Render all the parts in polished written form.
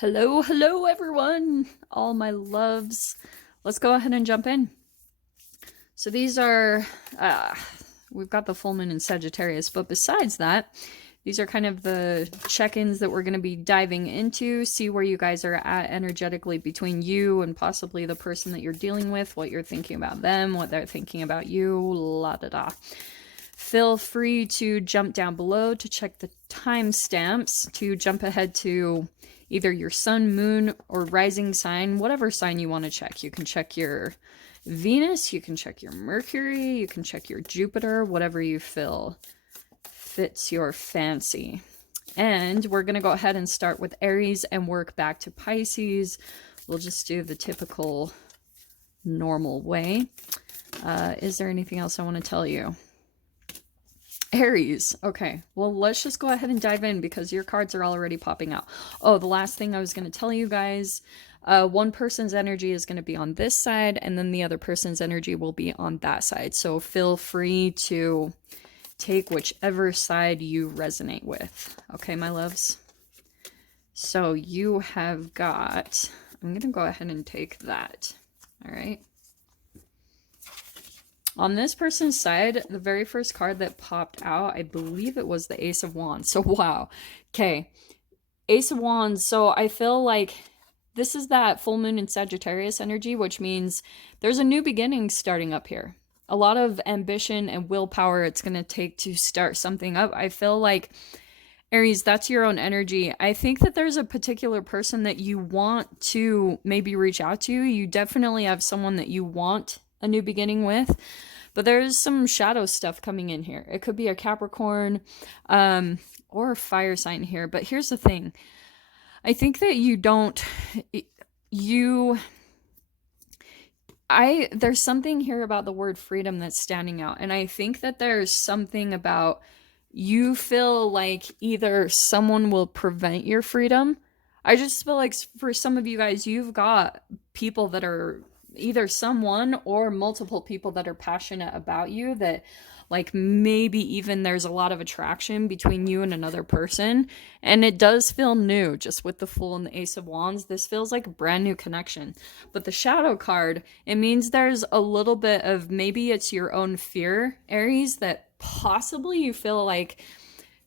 Hello, hello everyone, all my loves. Let's go ahead and jump in. So these are, we've got the full moon in Sagittarius, but besides that, these are kind of the check-ins that we're going to be diving into, see where you guys are at energetically between you and possibly the person that you're dealing with, what you're thinking about them, what they're thinking about you, la da da. Feel free to jump down below to check the timestamps, to jump ahead to either your sun, moon, or rising sign, whatever sign you want to check. You can check your Venus, you can check your Mercury, you can check your Jupiter, whatever you feel fits your fancy. And we're going to go ahead and start with Aries and work back to Pisces. We'll just do the typical normal way. Is there anything else I want to tell you? Aries. Okay, well, let's just go ahead and dive in because your cards are already popping out. Oh, the last thing I was going to tell you guys, one person's energy is going to be on this side and then the other person's energy will be on that side. So feel free to take whichever side you resonate with. Okay, my loves? So you have got, I'm going to go ahead and take that. All right. On this person's side, the very first card that popped out, I believe it was the Ace of Wands. So, wow. Okay. Ace of Wands. So, I feel like this is that full moon in Sagittarius energy, which means there's a new beginning starting up here. A lot of ambition and willpower it's going to take to start something up. I feel like, Aries, that's your own energy. I think that there's a particular person that you want to maybe reach out to. You definitely have someone that you want a new beginning with, but there's some shadow stuff coming in here. It could be a Capricorn or a fire sign here, but here's the thing. I think that there's something here about the word freedom that's standing out, and I think that there's something about you feel like either someone will prevent your freedom. I just feel like for some of you guys, you've got people that are either someone or multiple people that are passionate about you, that like maybe even there's a lot of attraction between you and another person, and it does feel new. Just with the Fool and the Ace of Wands, this feels like a brand new connection. But the Shadow card, it means there's a little bit of, maybe it's your own fear, Aries, that possibly you feel like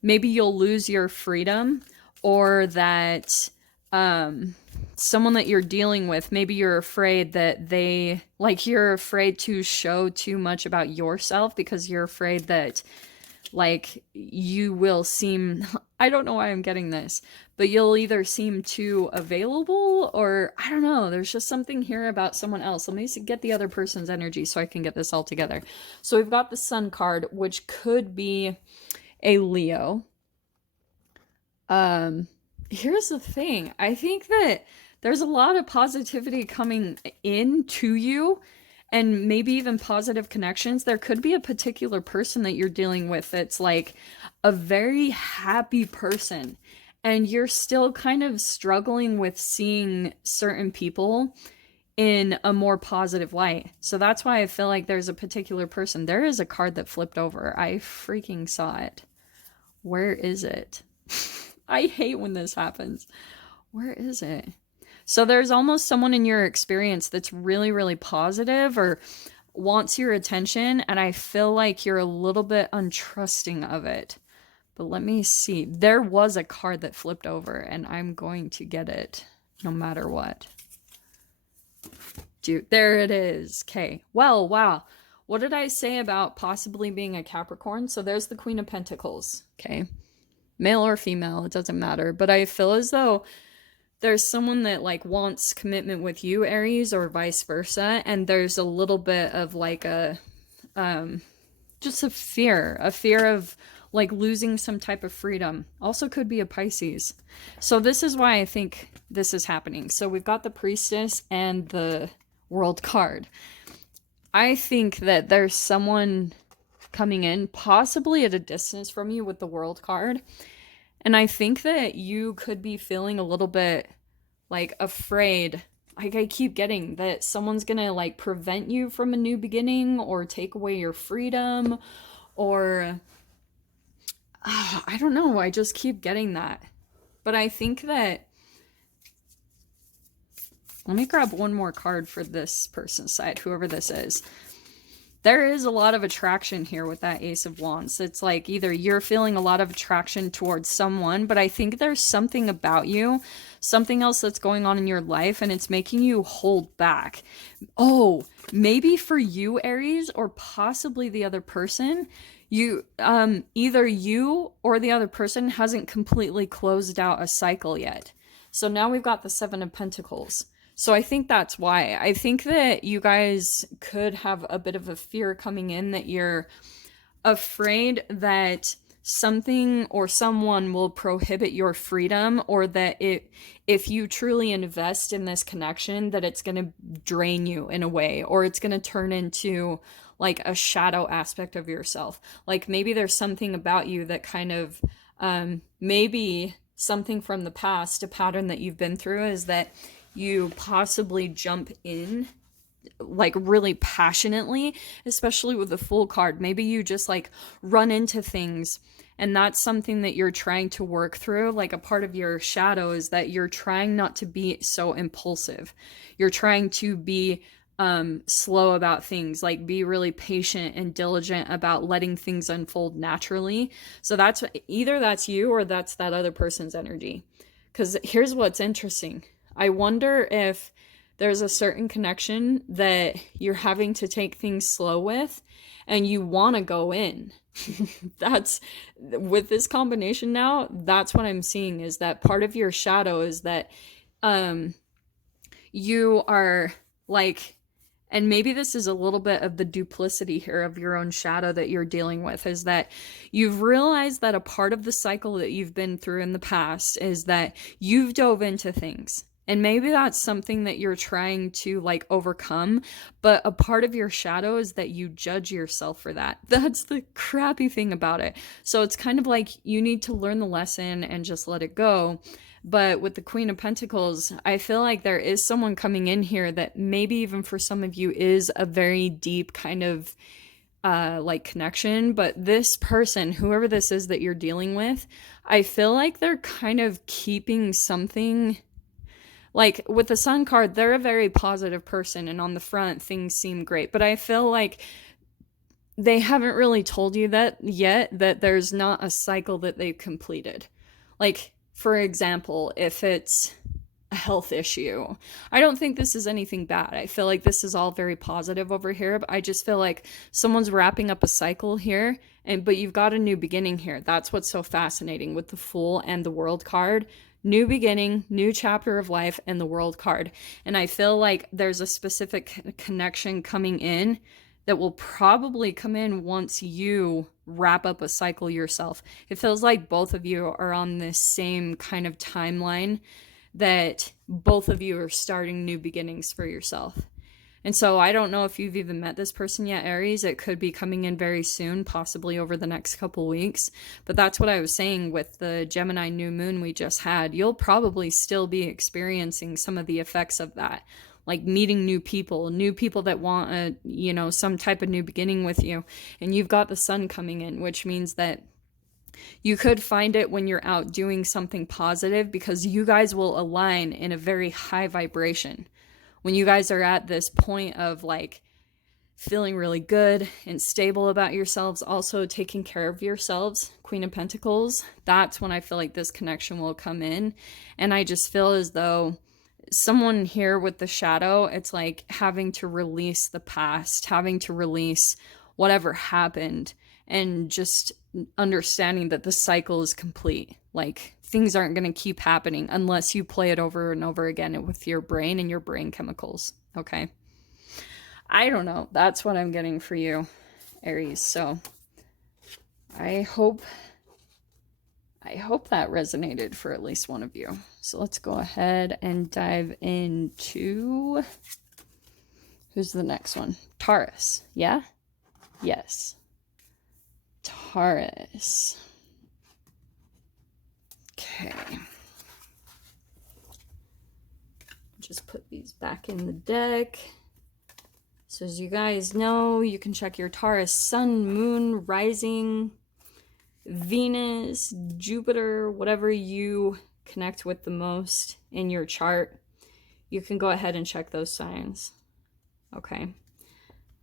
maybe you'll lose your freedom, or that someone that you're dealing with, maybe you're afraid that you're afraid to show too much about yourself because you're afraid that like you will seem, I don't know why I'm getting this, but you'll either seem too available, or I don't know, there's just something here about someone else. Let me get the other person's energy so I can get this all together. So we've got the Sun card, which could be a Leo. Here's the thing. I think that there's a lot of positivity coming in to you, and maybe even positive connections. There could be a particular person that you're dealing with that's like a very happy person, and you're still kind of struggling with seeing certain people in a more positive light. So that's why I feel like there's a particular person. There is a card that flipped over. I freaking saw it. Where is it? I hate when this happens. Where is it? So there's almost someone in your experience that's really, really positive or wants your attention, and I feel like you're a little bit untrusting of it. But let me see. There was a card that flipped over, and I'm going to get it no matter what. Dude, there it is. Okay. Well, wow. What did I say about possibly being a Capricorn? So there's the Queen of Pentacles. Okay. Male or female, it doesn't matter. But I feel as though there's someone that like wants commitment with you, Aries, or vice versa, and there's a little bit of like a just a fear of like losing some type of freedom. Also could be a Pisces. So this is why I think this is happening. So we've got the Priestess and the World card. I think that there's someone coming in possibly at a distance from you with the World card. And I think that you could be feeling a little bit like afraid. Like I keep getting that someone's gonna like prevent you from a new beginning or take away your freedom, or I don't know. I just keep getting that. But I think that Let me grab one more card for this person's side, whoever this is. There is a lot of attraction here with that Ace of Wands. It's like either you're feeling a lot of attraction towards someone, but I think there's something about you, something else that's going on in your life, and it's making you hold back. Oh, maybe for you, Aries, or possibly the other person, you either you or the other person hasn't completely closed out a cycle yet. So now we've got the Seven of Pentacles. So I think that's why. I think that you guys could have a bit of a fear coming in, that you're afraid that something or someone will prohibit your freedom, or that if you truly invest in this connection, that it's going to drain you in a way, or it's going to turn into like a shadow aspect of yourself. Like maybe there's something about you that kind of maybe something from the past, a pattern that you've been through, is that you possibly jump in like really passionately, especially with the Fool card. Maybe you just like run into things, and that's something that you're trying to work through. Like a part of your shadow is that you're trying not to be so impulsive. You're trying to be slow about things, like be really patient and diligent about letting things unfold naturally. So that's either that's you or that's that other person's energy. Because here's what's interesting. I wonder if there's a certain connection that you're having to take things slow with, and you want to go in. That's with this combination now, that's what I'm seeing, is that part of your shadow is that you are like, and maybe this is a little bit of the duplicity here of your own shadow that you're dealing with, is that you've realized that a part of the cycle that you've been through in the past is that you've dove into things. And maybe that's something that you're trying to like overcome, but a part of your shadow is that you judge yourself for that. That's the crappy thing about it. So it's kind of like you need to learn the lesson and just let it go. But with the Queen of Pentacles, I feel like there is someone coming in here that maybe even for some of you is a very deep kind of like connection. But this person, whoever this is that you're dealing with, I feel like they're kind of keeping something. Like with the Sun card, they're a very positive person, and on the front things seem great, but I feel like they haven't really told you that yet, that there's not a cycle that they've completed. Like for example, if it's a health issue, I don't think this is anything bad. I feel like this is all very positive over here, but I just feel like someone's wrapping up a cycle here, but you've got a new beginning here. That's what's so fascinating with the Fool and the World card. New beginning, new chapter of life, and the World card. And I feel like there's a specific connection coming in that will probably come in once you wrap up a cycle yourself. It feels like both of you are on this same kind of timeline, that both of you are starting new beginnings for yourself. And so I don't know if you've even met this person yet, Aries. It could be coming in very soon, possibly over the next couple weeks. But that's what I was saying with the Gemini new moon we just had. You'll probably still be experiencing some of the effects of that. Like meeting new people that want a, you know, some type of new beginning with you. And you've got the Sun coming in, which means that you could find it when you're out doing something positive, because you guys will align in a very high vibration. When you guys are at this point of like feeling really good and stable about yourselves, also taking care of yourselves, Queen of Pentacles, that's when I feel like this connection will come in. And I just feel as though someone here with the shadow, it's like having to release the past, having to release whatever happened, and just understanding that the cycle is complete. Like things aren't going to keep happening unless you play it over and over again with your brain and your brain chemicals. Okay. I don't know. That's what I'm getting for you, Aries. So I hope that resonated for at least one of you. So let's go ahead and dive into, who's the next one? Taurus. Yeah? Yes. Taurus. Okay. Just put these back in the deck. So as you guys know, you can check your Taurus sun, moon, rising, Venus, Jupiter, whatever you connect with the most in your chart. you can go ahead and check those signs. Okay.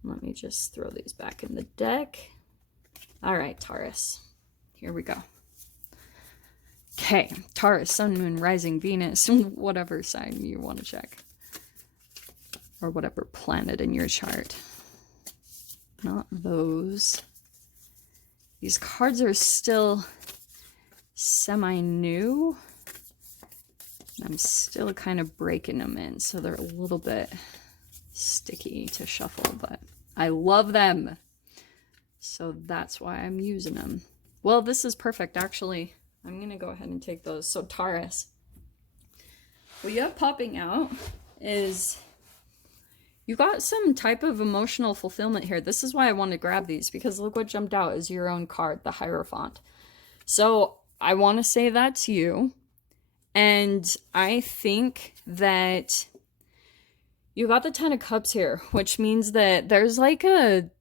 Let me just throw these back in the deck. All right, Taurus. Here we go. Okay, Taurus, Sun, Moon, Rising, Venus, whatever sign you want to check. Or whatever planet in your chart. Not those. These cards are still semi-new. I'm still kind of breaking them in, so they're a little bit sticky to shuffle, but I love them. So that's why I'm using them. Well, this is perfect, actually. I'm going to go ahead and take those. So Taurus, what you have popping out is you got some type of emotional fulfillment here. This is why I want to grab these, because look what jumped out is your own card, the Hierophant. So I want to say that to you. And I think that you got the Ten of Cups here, which means that there's like a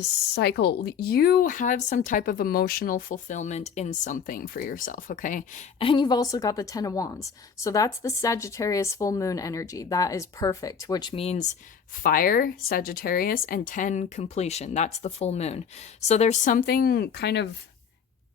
cycle. You have some type of emotional fulfillment in something for yourself, okay? And you've also got the Ten of Wands. So that's the Sagittarius full moon energy. That is perfect, which means fire, Sagittarius, and 10 completion. That's the full moon. So there's something kind of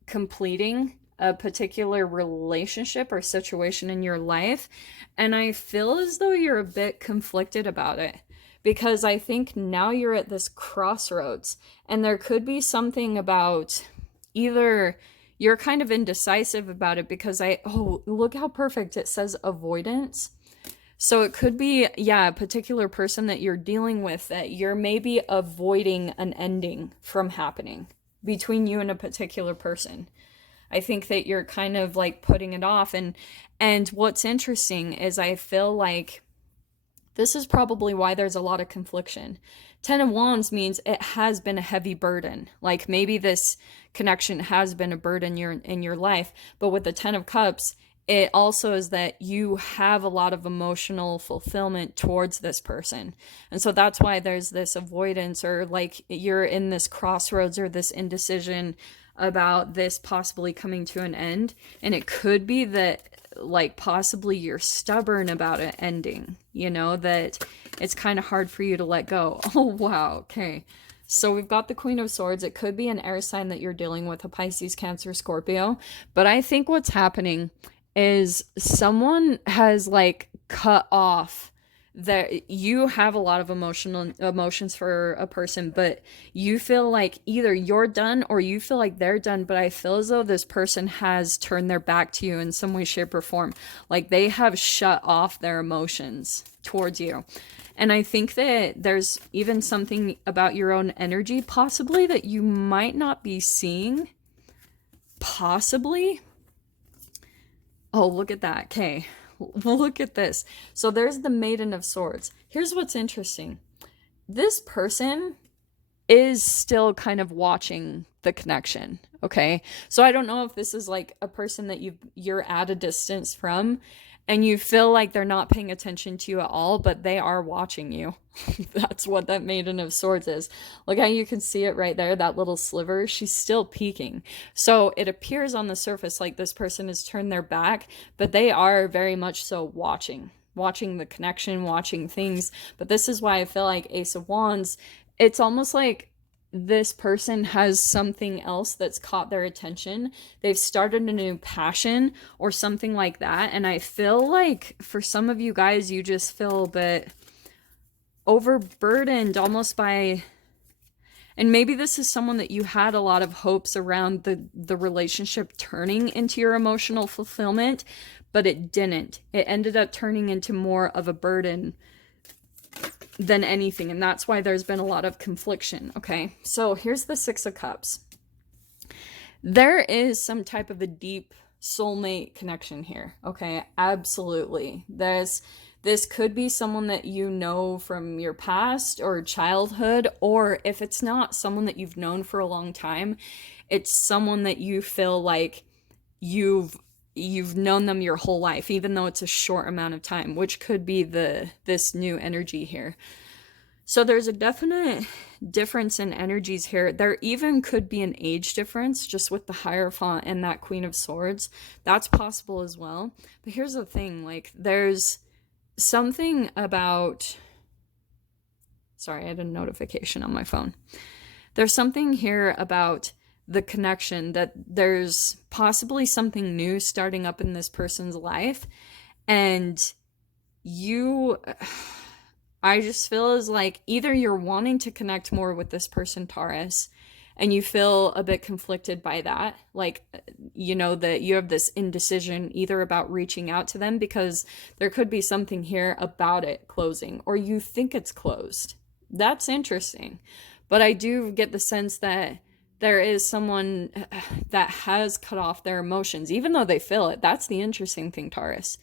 completing a particular relationship or situation in your life, and I feel as though you're a bit conflicted about it, because I think now you're at this crossroads, and there could be something about either you're kind of indecisive about it, because look how perfect it says avoidance. So it could be, yeah, a particular person that you're dealing with that you're maybe avoiding an ending from happening between you and a particular person. I think that you're kind of like putting it off. And what's interesting is I feel like this is probably why there's a lot of confliction. Ten of Wands means it has been a heavy burden. Like maybe this connection has been a burden in your life. But with the Ten of Cups, it also is that you have a lot of emotional fulfillment towards this person. And so that's why there's this avoidance, or like you're in this crossroads or this indecision about this possibly coming to an end. And it could be that like possibly you're stubborn about it ending, you know, that it's kind of hard for you to let go. Oh, wow. Okay. So we've got the Queen of Swords. It could be an air sign that you're dealing with, a Pisces, Cancer, Scorpio. But I think what's happening is someone has like cut off that you have a lot of emotions for a person, but you feel like either you're done or you feel like they're done. But I feel as though this person has turned their back to you in some way, shape, or form. Like they have shut off their emotions towards you. And I think that there's even something about your own energy possibly that you might not be seeing. Possibly. Oh, look at that. Okay. Look at this. So there's the Maiden of Swords. Here's what's interesting. This person is still kind of watching the connection. Okay. So I don't know if this is like a person that you're at a distance from and you feel like they're not paying attention to you at all, but they are watching you. That's what that Maiden of Swords is. Look how you can see it right there, that little sliver. She's still peeking. So it appears on the surface like this person has turned their back, but they are very much so watching the connection, watching things. But this is why I feel like Ace of Wands, it's almost like this person has something else that's caught their attention. They've started a new passion or something like that. And I feel like for some of you guys, you just feel a bit overburdened almost by, and maybe this is someone that you had a lot of hopes around the relationship turning into your emotional fulfillment, but it didn't. It ended up turning into more of a burden than anything, and that's why there's been a lot of confliction. Okay, so here's the Six of Cups. There is some type of a deep soulmate connection here. Okay, absolutely. This could be someone that you know from your past or childhood, or if it's not someone that you've known for a long time, it's someone that you feel like you've known them your whole life, even though it's a short amount of time, which could be this new energy here. So there's a definite difference in energies here. There even could be an age difference just with the Hierophant and that Queen of Swords. That's possible as well. But here's the thing, like there's something about, sorry, I had a notification on my phone. There's something here about the connection, that there's possibly something new starting up in this person's life. And I just feel as like either you're wanting to connect more with this person, Taurus, and you feel a bit conflicted by that. Like, you know, that you have this indecision either about reaching out to them, because there could be something here about it closing, or you think it's closed. That's interesting. But I do get the sense that there is someone that has cut off their emotions, even though they feel it. That's the interesting thing, Taurus.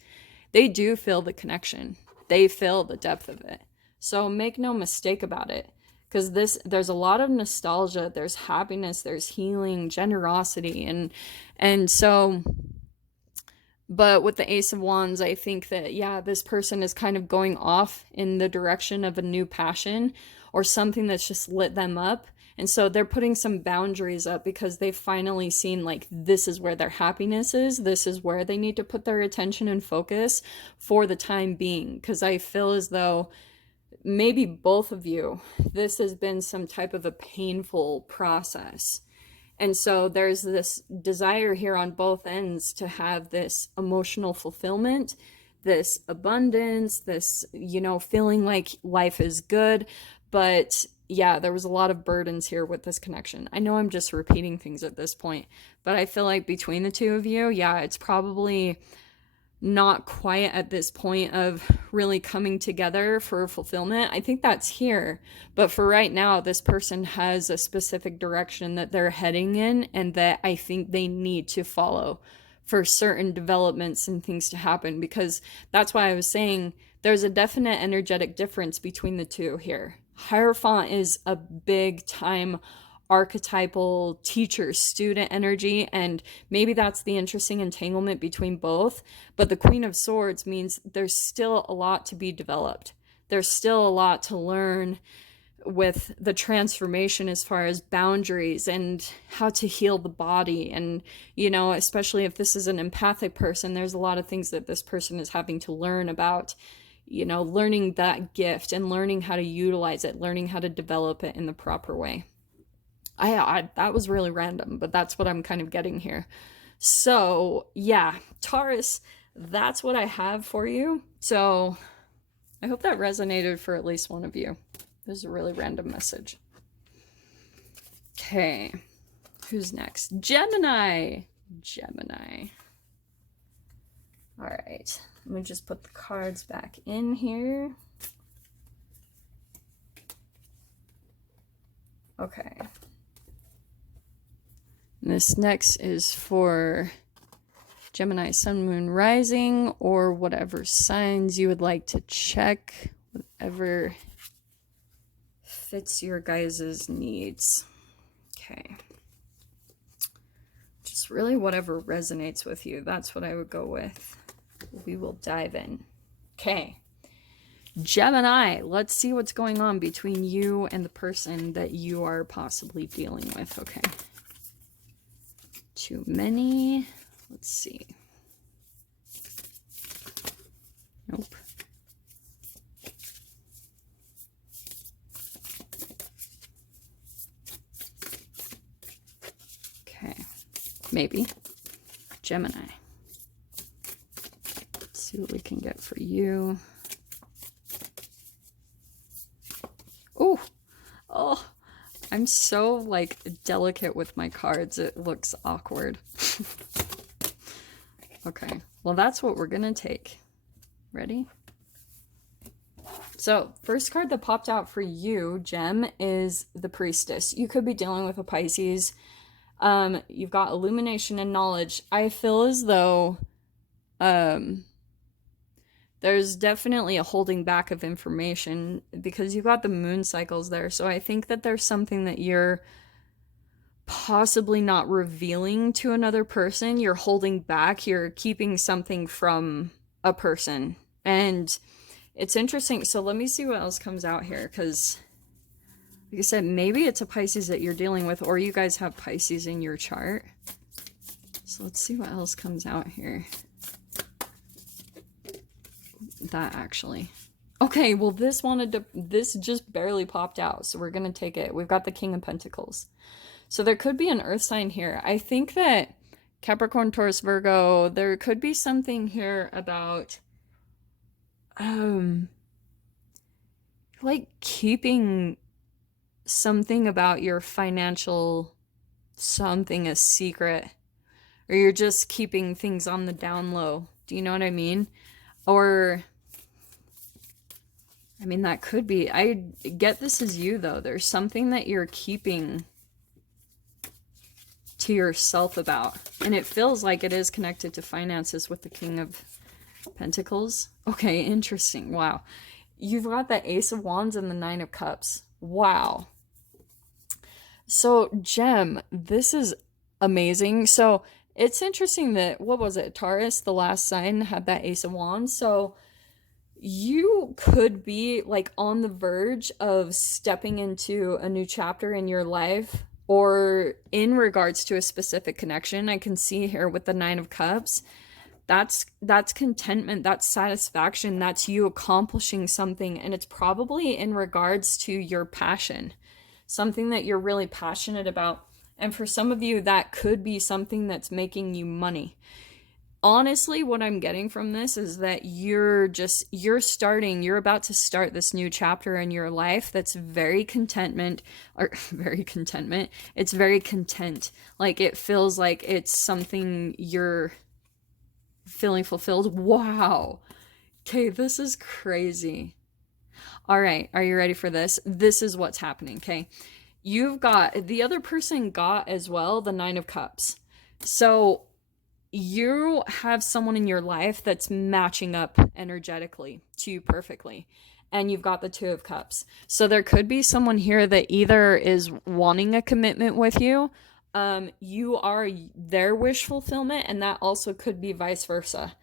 They do feel the connection. They feel the depth of it. So make no mistake about it, because there's a lot of nostalgia, there's happiness, there's healing, generosity, and so, but with the Ace of Wands, I think that, yeah, this person is kind of going off in the direction of a new passion or something that's just lit them up. And so they're putting some boundaries up because they've finally seen, like, this is where their happiness is. This is where they need to put their attention and focus for the time being. Because I feel as though maybe both of you, this has been some type of a painful process. And so there's this desire here on both ends to have this emotional fulfillment, this abundance, this, you know, feeling like life is good. But yeah, there was a lot of burdens here with this connection. I know I'm just repeating things at this point, but I feel like between the two of you, yeah, it's probably not quite at this point of really coming together for fulfillment. I think that's here. But for right now, this person has a specific direction that they're heading in, and that I think they need to follow for certain developments and things to happen, because that's why I was saying there's a definite energetic difference between the two here. Hierophant is a big time archetypal teacher student energy, and maybe that's the interesting entanglement between both. But the Queen of Swords means there's still a lot to be developed. There's still a lot to learn with the transformation as far as boundaries and how to heal the body. And, you know, especially if this is an empathic person, there's a lot of things that this person is having to learn about, you know, learning that gift and learning how to utilize it, learning how to develop it in the proper way. That was really random, but that's what I'm kind of getting here. So yeah, Taurus, that's what I have for you. So I hope that resonated for at least one of you. This is a really random message. Okay, who's next? Gemini. All right, let me just put the cards back in here. Okay. This next is for Gemini, Sun, Moon, Rising, or whatever signs you would like to check, whatever fits your guys' needs. Okay. Just really whatever resonates with you. That's what I would go with. We will dive in. Okay. Gemini, let's see what's going on between you and the person that you are possibly dealing with. Okay. Too many. Let's see. Nope. Okay. Maybe. Gemini. Let's see what we can get for you. Oh, I'm so, like, delicate with my cards. It looks awkward. Okay, well, that's what we're gonna take. Ready? So, first card that popped out for you, Gem, is the Priestess. You could be dealing with a Pisces. You've got illumination and knowledge. I feel as though there's definitely a holding back of information because you've got the moon cycles there. So I think that there's something that you're possibly not revealing to another person. You're holding back. You're keeping something from a person. And it's interesting. So let me see what else comes out here, because like I said, maybe it's a Pisces that you're dealing with, or you guys have Pisces in your chart. So let's see what else comes out here. want that actually. Okay, well this just barely popped out, so we're gonna take it. We've got the King of Pentacles. So there could be an earth sign here. I think that Capricorn, Taurus, Virgo, there could be something here about like keeping something about your financial something a secret, or you're just keeping things on the down low. Do you know what I mean? Or I mean, that could be. I get this is you, though. There's something that you're keeping to yourself about. And it feels like it is connected to finances with the King of Pentacles. Okay, interesting. Wow. You've got the Ace of Wands and the Nine of Cups. Wow. So, Gem, this is amazing. So, it's interesting that, what was it? Taurus, the last sign, had that Ace of Wands. So, you could be like on the verge of stepping into a new chapter in your life, or in regards to a specific connection. I can see here with the Nine of Cups, that's contentment, that's satisfaction, that's you accomplishing something, and it's probably in regards to your passion, something that you're really passionate about. And for some of you, that could be something that's making you money. Honestly, what I'm getting from this is that you're about to start this new chapter in your life that's very contentment, or very contentment. It's very content. Like, it feels like it's something you're feeling fulfilled. Wow. Okay, this is crazy. All right, are you ready for this? This is what's happening, okay? You've got, the other person got as well, the Nine of Cups. So you have someone in your life that's matching up energetically to you perfectly. And you've got the Two of Cups. So there could be someone here that either is wanting a commitment with you, you are their wish fulfillment, and that also could be vice versa.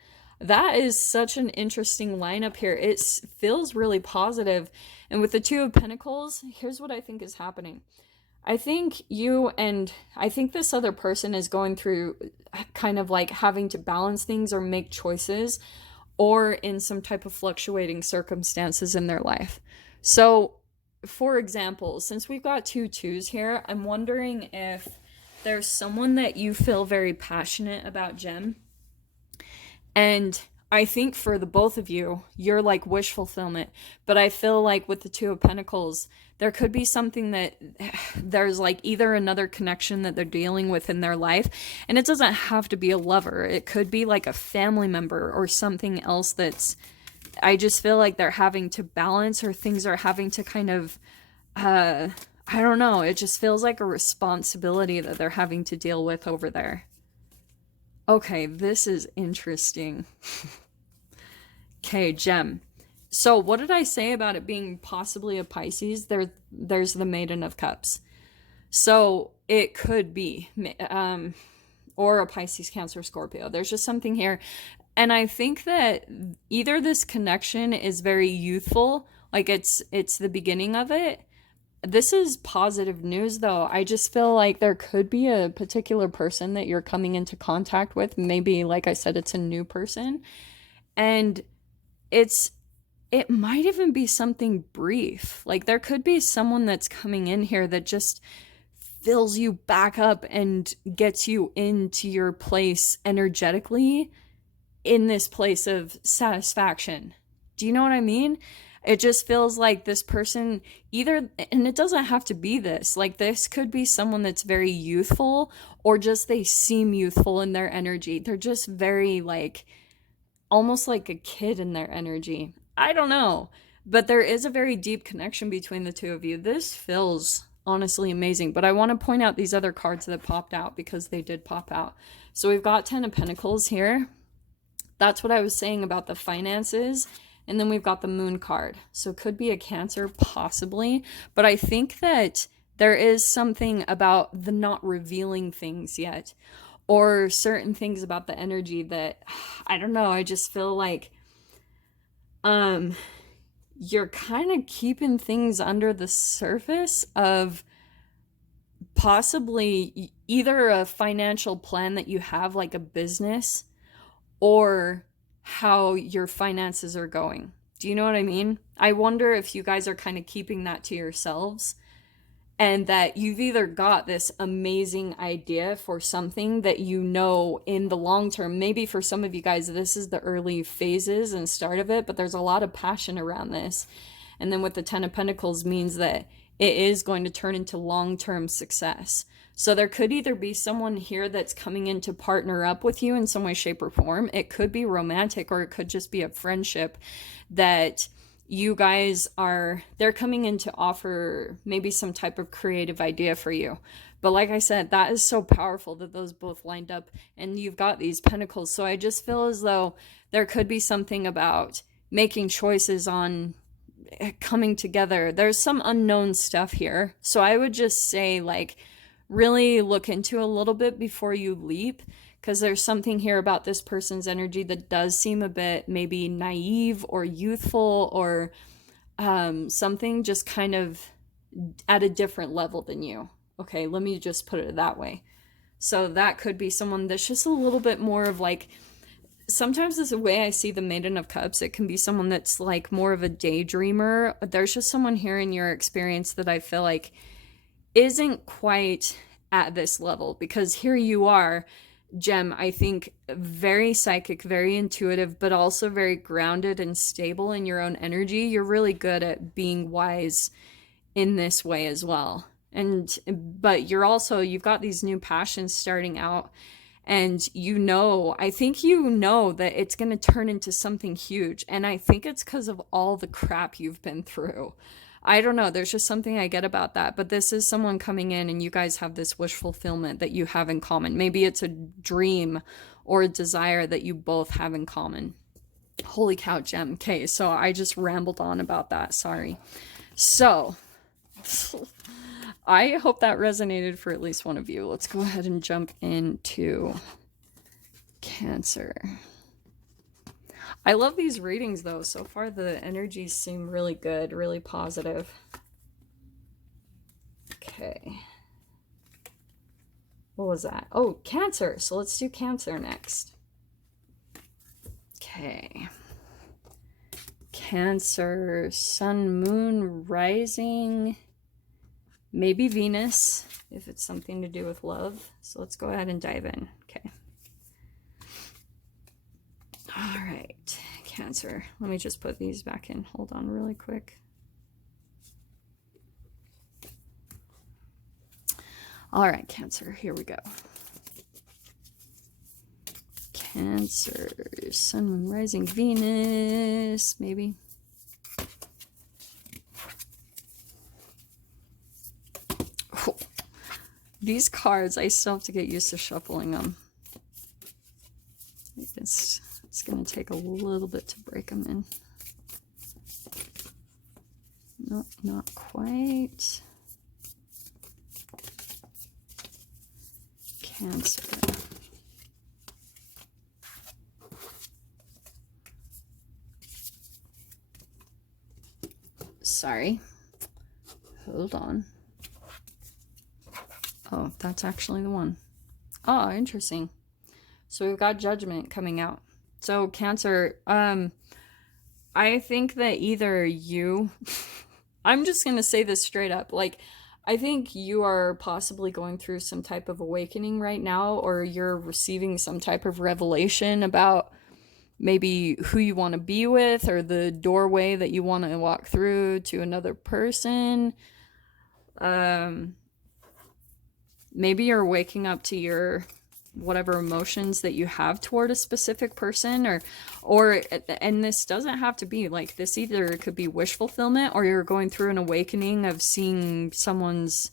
That is such an interesting lineup here. It feels really positive. And with the Two of Pentacles, here's what I think is happening. I think this other person is going through kind of like having to balance things or make choices, or in some type of fluctuating circumstances in their life. So, for example, since we've got two twos here, I'm wondering if there's someone that you feel very passionate about, Gem. And I think for the both of you, you're like wish fulfillment. But I feel like with the Two of Pentacles, there could be something that there's like either another connection that they're dealing with in their life. And it doesn't have to be a lover. It could be like a family member or something else that's, I just feel like they're having to balance, or things are having to kind of, I don't know. It just feels like a responsibility that they're having to deal with over there. Okay, this is interesting. Okay, Gem. So what did I say about it being possibly a Pisces? There's the Maiden of Cups. So it could be, or a Pisces, Cancer, Scorpio. There's just something here. And I think that either this connection is very youthful, like it's the beginning of it. This is positive news, though. I just feel like there could be a particular person that you're coming into contact with. Maybe, like I said, it's a new person. And it might even be something brief. Like, there could be someone that's coming in here that just fills you back up and gets you into your place energetically, in this place of satisfaction. Do you know what I mean? It just feels like this person either, and it doesn't have to be this, like this could be someone that's very youthful, or just they seem youthful in their energy. They're just very like, almost like a kid in their energy. I don't know, but there is a very deep connection between the two of you. This feels honestly amazing, but I want to point out these other cards that popped out because they did pop out. So we've got 10 of Pentacles here. That's what I was saying about the finances. And then we've got the Moon card. So it could be a Cancer, possibly. But I think that there is something about the not revealing things yet, or certain things about the energy that, I don't know, I just feel like you're kind of keeping things under the surface of possibly either a financial plan that you have, like a business, or how your finances are going. Do you know what I mean? I wonder if you guys are kind of keeping that to yourselves, and that you've either got this amazing idea for something that you know in the long term. Maybe for some of you guys, this is the early phases and start of it, but there's a lot of passion around this. And then with the Ten of Pentacles means that it is going to turn into long-term success. So there could either be someone here that's coming in to partner up with you in some way, shape, or form. It could be romantic, or it could just be a friendship that you guys are, they're coming in to offer maybe some type of creative idea for you. But like I said, that is so powerful that those both lined up and you've got these pentacles. So I just feel as though there could be something about making choices on coming together. There's some unknown stuff here. So I would just say, like, really look into a little bit before you leap, because there's something here about this person's energy that does seem a bit maybe naive or youthful, or something just kind of at a different level than you. Okay, let me just put it that way. So that could be someone that's just a little bit more of like, sometimes as the way I see the Maiden of Cups, it can be someone that's like more of a daydreamer. There's just someone here in your experience that I feel like isn't quite at this level, because here you are, Gem, I think very psychic, very intuitive, but also very grounded and stable in your own energy. You're really good at being wise in this way as well. But you're also, you've got these new passions starting out, and I think you know that it's going to turn into something huge. And I think it's because of all the crap you've been through. I don't know. There's just something I get about that. But this is someone coming in and you guys have this wish fulfillment that you have in common. Maybe it's a dream or a desire that you both have in common. Holy cow, Gem. Okay, so I just rambled on about that. Sorry. So, I hope that resonated for at least one of you. Let's go ahead and jump into Cancer. I love these readings, though. So far, the energies seem really good, really positive. Okay. What was that? Oh, Cancer. So let's do Cancer next. Okay. Cancer, Sun, Moon, Rising, maybe Venus, if it's something to do with love. So let's go ahead and dive in. Okay. All right, Cancer. Let me just put these back in. Hold on really quick. All right, Cancer, here we go. Cancer, Sun, Moon, Rising, Venus, maybe. Oh, these cards, I still have to get used to shuffling them. It's going to take a little bit to break them in. Nope, not quite. Cancer. Sorry. Hold on. Oh, that's actually the one. Oh, interesting. So we've got Judgment coming out. So Cancer, I think that either you, I'm just going to say this straight up, like, I think you are possibly going through some type of awakening right now, or you're receiving some type of revelation about maybe who you want to be with, or the doorway that you want to walk through to another person. Maybe you're waking up to your whatever emotions that you have toward a specific person, or and this doesn't have to be like this either. It could be wish fulfillment, or you're going through an awakening of seeing someone's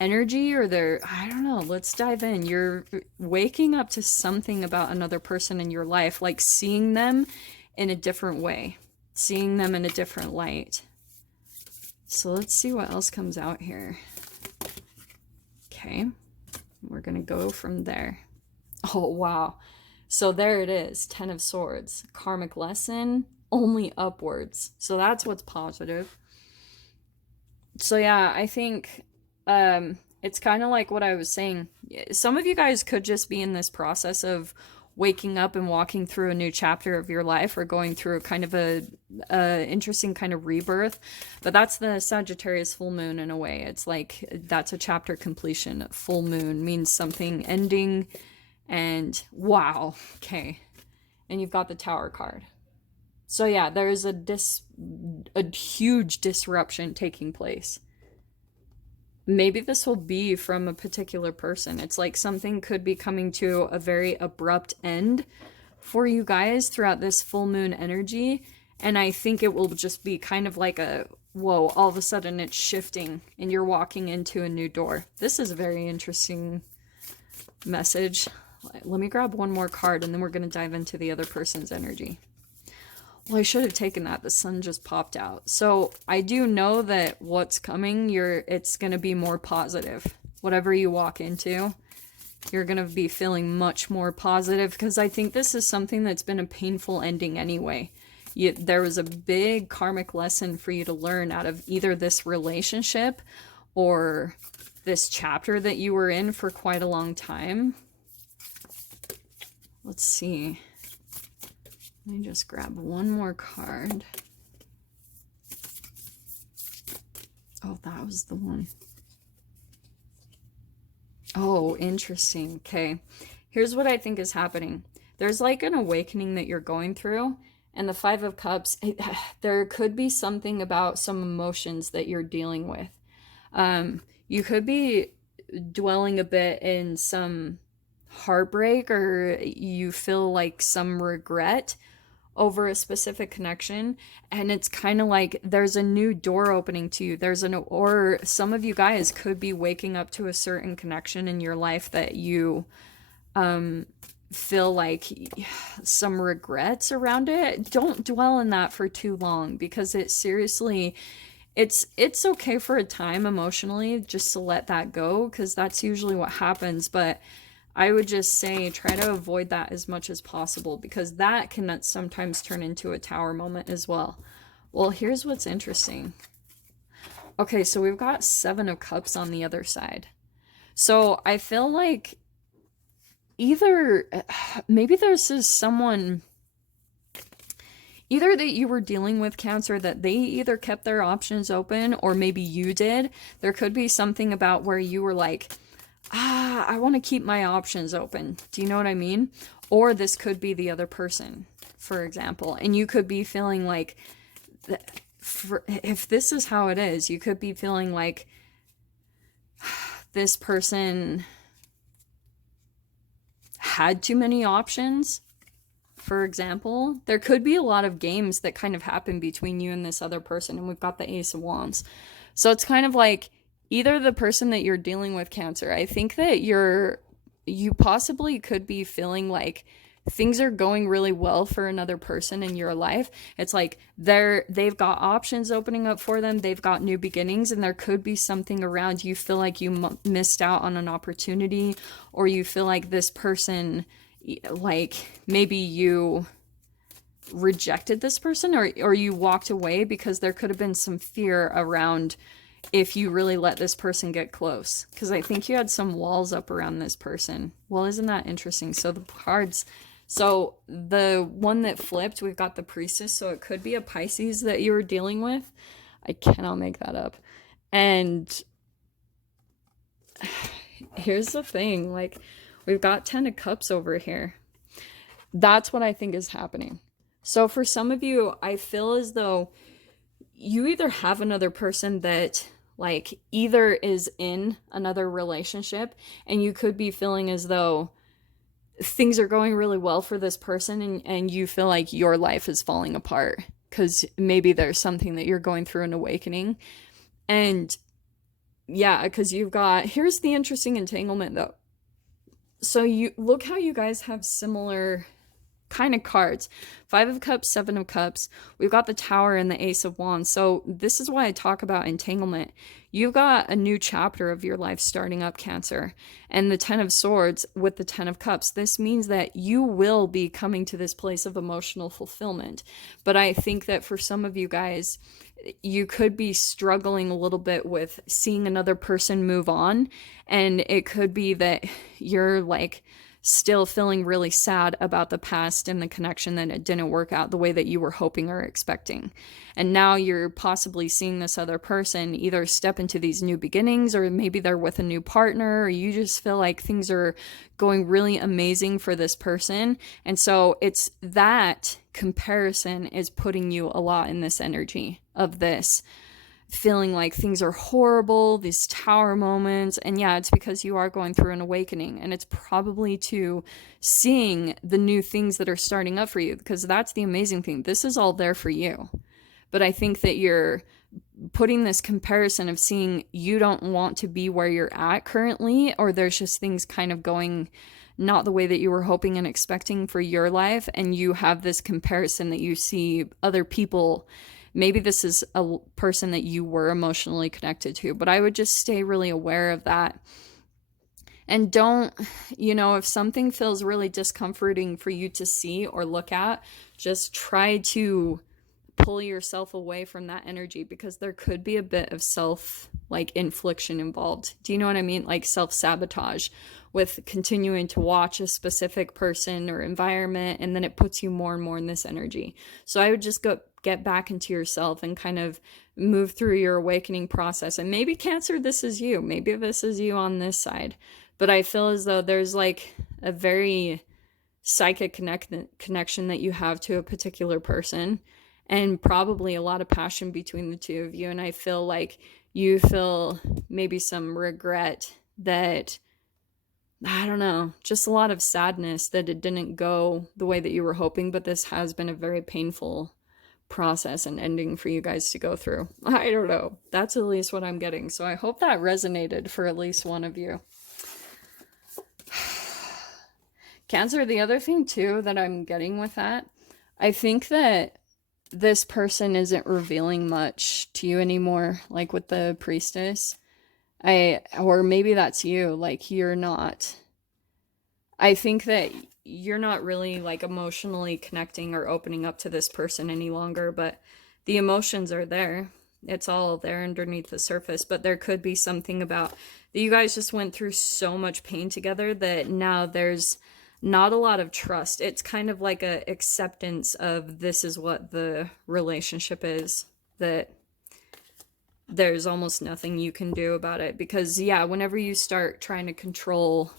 energy, or I don't know. Let's dive in. You're waking up to something about another person in your life, like seeing them in a different way, seeing them in a different light. So let's see what else comes out here. Okay. We're going to go from there. Oh, wow. So there it is. 10 of Swords. Karmic lesson, only upwards. So that's what's positive. So yeah, I think it's kind of like what I was saying. Some of you guys could just be in this process of waking up and walking through a new chapter of your life, or going through kind of a interesting kind of rebirth. But that's the Sagittarius full moon in a way. It's like that's a chapter completion. Full moon means something ending, and wow, okay. And you've got the Tower card. So yeah, there's a huge disruption taking place. Maybe this will be from a particular person. It's like something could be coming to a very abrupt end for you guys throughout this full moon energy. And I think it will just be kind of like a, whoa, all of a sudden it's shifting and you're walking into a new door. This is a very interesting message. Let me grab one more card and then we're going to dive into the other person's energy. Well, I should have taken that. The sun just popped out. So I do know that what's coming, it's going to be more positive. Whatever you walk into, you're going to be feeling much more positive, because I think this is something that's been a painful ending anyway. There was a big karmic lesson for you to learn out of either this relationship or this chapter that you were in for quite a long time. Let's see. Let me just grab one more card. Oh, that was the one. Oh, interesting. Okay. Here's what I think is happening. There's like an awakening that you're going through, and the Five of Cups, there could be something about some emotions that you're dealing with. You could be dwelling a bit in some heartbreak, or you feel like some regret over a specific connection, and it's kind of like there's a new door opening to you. Or some of you guys could be waking up to a certain connection in your life that you feel like some regrets around it. Don't dwell in that for too long, because it seriously, it's okay for a time emotionally just to let that go, because that's usually what happens. But I would just say try to avoid that as much as possible, because that can sometimes turn into a Tower moment as well. Well, here's what's interesting. Okay, so we've got Seven of Cups on the other side. So I feel like maybe this is someone, either that you were dealing with, Cancer, that they either kept their options open, or maybe you did. There could be something about where you were like, I want to keep my options open. Do you know what I mean? Or this could be the other person, for example. And you could be feeling like, if this is how it is, you could be feeling like this person had too many options, for example. There could be a lot of games that kind of happen between you and this other person. And we've got the Ace of Wands. So it's kind of like, either the person that you're dealing with, Cancer, I think that you possibly could be feeling like things are going really well for another person in your life. It's like they've got options opening up for them. They've got new beginnings, and there could be something around you feel like you missed out on an opportunity, or you feel like this person, like maybe you rejected this person, or you walked away because there could have been some fear around if you really let this person get close, because I think you had some walls up around this person. Well, isn't that interesting? So the cards, so the one that flipped, we've got the Priestess, so it could be a Pisces that you were dealing with. I cannot make that up. And here's the thing, like, we've got 10 of Cups over here. That's what I think is happening. So for some of you, I feel as though you either have another person that like either is in another relationship, and you could be feeling as though things are going really well for this person, and you feel like your life is falling apart because maybe there's something that you're going through an awakening. And yeah, because you've got, here's the interesting entanglement though. So you look how you guys have similar kind of cards. 5 of Cups, 7 of Cups. We've got the Tower and the Ace of Wands. So this is why I talk about entanglement. You've got a new chapter of your life starting up, Cancer. And the 10 of Swords with the 10 of Cups. This means that you will be coming to this place of emotional fulfillment. But I think that for some of you guys, you could be struggling a little bit with seeing another person move on. And it could be that you're like still feeling really sad about the past and the connection that it didn't work out the way that you were hoping or expecting. And now you're possibly seeing this other person either step into these new beginnings, or maybe they're with a new partner, or you just feel like things are going really amazing for this person. And so it's that comparison is putting you a lot in this energy of this feeling like things are horrible, these tower moments. And yeah, it's because you are going through an awakening, and it's probably to seeing the new things that are starting up for you, because that's the amazing thing. This is all there for you. But I think that you're putting this comparison of seeing you don't want to be where you're at currently, or there's just things kind of going not the way that you were hoping and expecting for your life. And you have this comparison that you see other people. Maybe this is a person that you were emotionally connected to, but I would just stay really aware of that. And don't, if something feels really discomforting for you to see or look at, just try to pull yourself away from that energy, because there could be a bit of infliction involved. Do you know what I mean? Like self-sabotage with continuing to watch a specific person or environment, and then it puts you more and more in this energy. So I would just get back into yourself and kind of move through your awakening process. And maybe Cancer, this is you. Maybe this is you on this side. But I feel as though there's like a very psychic connection that you have to a particular person, and probably a lot of passion between the two of you. And I feel like you feel maybe some regret that, I don't know, just a lot of sadness that it didn't go the way that you were hoping. But this has been a very painful process and ending for you guys to go through. I don't know. That's at least what I'm getting. So I hope that resonated for at least one of you. Cancer, the other thing too that I'm getting with that, I think that this person isn't revealing much to you anymore, like with the Priestess. Or maybe that's you, like you're not. I think that you're not really like emotionally connecting or opening up to this person any longer, but the emotions are there. It's all there underneath the surface. But there could be something about that you guys just went through so much pain together that now there's not a lot of trust. It's kind of like a acceptance of this is what the relationship is, that there's almost nothing you can do about it. Because yeah, whenever you start trying to control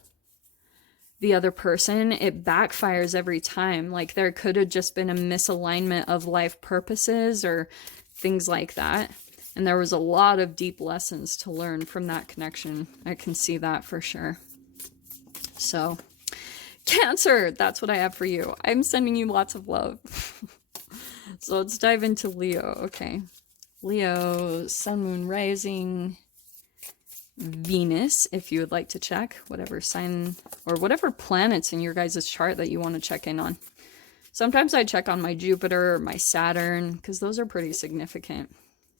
the other person, it backfires every time. Like there could have just been a misalignment of life purposes or things like that. And there was a lot of deep lessons to learn from that connection. I can see that for sure. So Cancer, that's what I have for you. I'm sending you lots of love. So let's dive into Leo. Okay. Leo, Sun, Moon, Rising, Venus, if you would like to check whatever sign or whatever planets in your guys' chart that you want to check in on. Sometimes I check on my Jupiter or my Saturn, because those are pretty significant.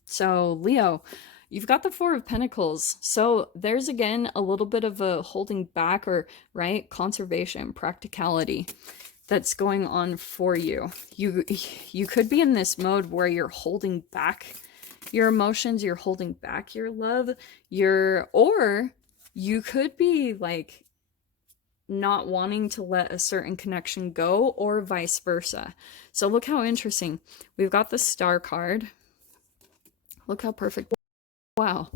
So Leo, you've got the Four of Pentacles. So there's again a little bit of a holding back, or right, conservation, practicality that's going on for you. You could be in this mode where you're holding back your emotions, you're holding back your love, or you could be like not wanting to let a certain connection go, or vice versa. So look how interesting. We've got the Star card. Look how perfect. Wow.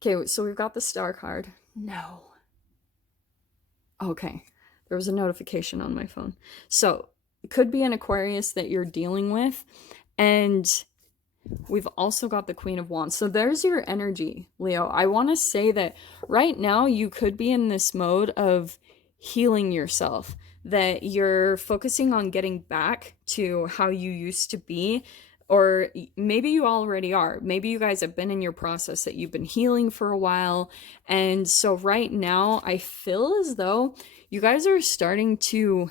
Okay, so we've got the Star card. No. Okay. There was a notification on my phone. So it could be an Aquarius that you're dealing with. And we've also got the Queen of Wands. So there's your energy, Leo. I want to say that right now you could be in this mode of healing yourself, that you're focusing on getting back to how you used to be. Or maybe you already are. Maybe you guys have been in your process that you've been healing for a while. And so right now I feel as though you guys are starting to,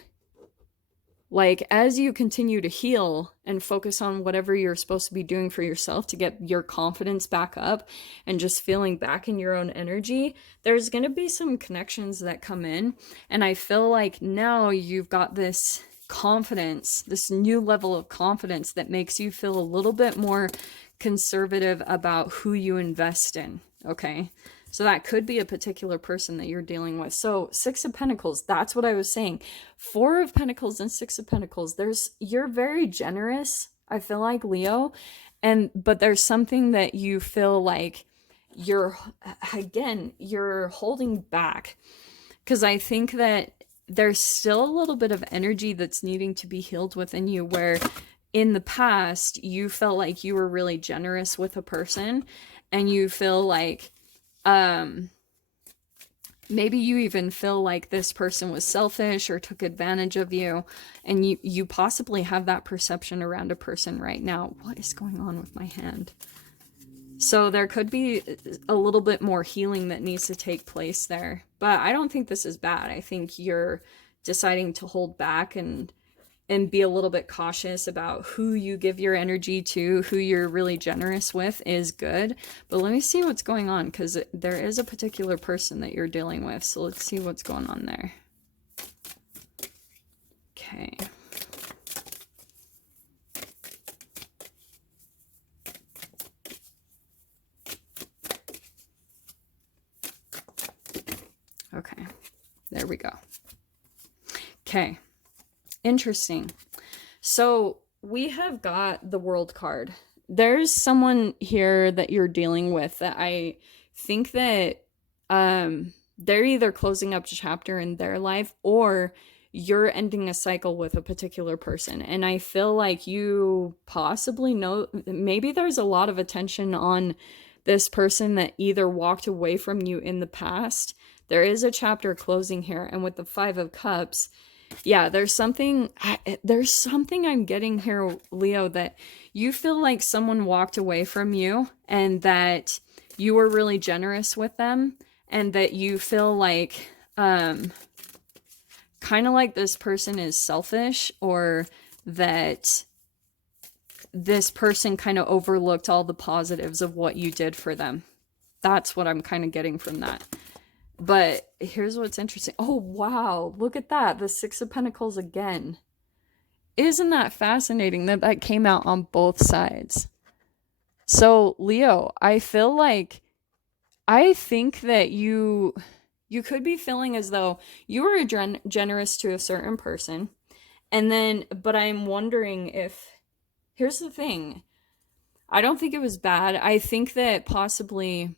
like, as you continue to heal and focus on whatever you're supposed to be doing for yourself to get your confidence back up and just feeling back in your own energy, there's going to be some connections that come in. And I feel like now you've got this confidence, this new level of confidence that makes you feel a little bit more conservative about who you invest in. Okay. So that could be a particular person that you're dealing with. So 6 of Pentacles, that's what I was saying. 4 of Pentacles and 6 of Pentacles, you're very generous, I feel like, Leo. But there's something that you feel like you're holding back. Because I think that there's still a little bit of energy that's needing to be healed within you, where in the past you felt like you were really generous with a person, and you feel like maybe you even feel like this person was selfish or took advantage of you, and you possibly have that perception around a person right now. What is going on with my hand? So there could be a little bit more healing that needs to take place there. But I don't think this is bad. I think you're deciding to hold back and be a little bit cautious about who you give your energy to, who you're really generous with is good. But let me see what's going on, because there is a particular person that you're dealing with. So let's see what's going on there. Okay. Okay, there we go. Okay, interesting. So we have got the World card. There's someone here that you're dealing with that I think that they're either closing up a chapter in their life, or you're ending a cycle with a particular person. And I feel like you possibly know, maybe there's a lot of attention on this person that either walked away from you in the past. There is a chapter closing here, and with the 5 of Cups, yeah, there's something I'm getting here, Leo, that you feel like someone walked away from you, and that you were really generous with them, and that you feel like kind of like this person is selfish, or that this person kind of overlooked all the positives of what you did for them. That's what I'm kind of getting from that. But here's what's interesting. Oh, wow. Look at that. The 6 of Pentacles again. Isn't that fascinating that that came out on both sides? So, Leo, I think that you could be feeling as though you were generous to a certain person. And then, but I'm wondering if, here's the thing. I don't think it was bad. I think that possibly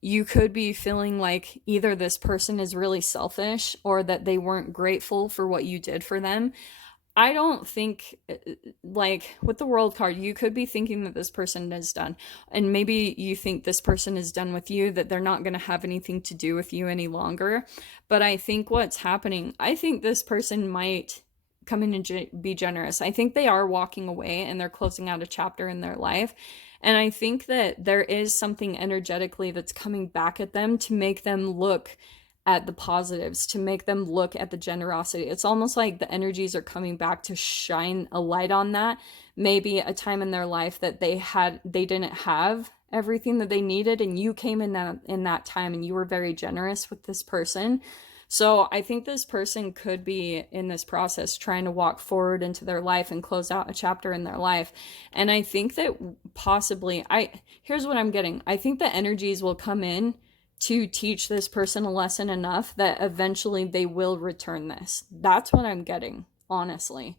you could be feeling like either this person is really selfish, or that they weren't grateful for what you did for them. I don't think, like with the World card, you could be thinking that this person is done. And maybe you think this person is done with you, that they're not going to have anything to do with you any longer. But I think what's happening, I think this person might come in and be generous. I think they are walking away and they're closing out a chapter in their life. And I think that there is something energetically that's coming back at them to make them look at the positives, to make them look at the generosity. It's almost like the energies are coming back to shine a light on that. Maybe a time in their life that they didn't have everything that they needed, and you came in that time and you were very generous with this person. So I think this person could be in this process trying to walk forward into their life and close out a chapter in their life. And I think that possibly, here's what I'm getting. I think the energies will come in to teach this person a lesson enough that eventually they will return this. That's what I'm getting, honestly.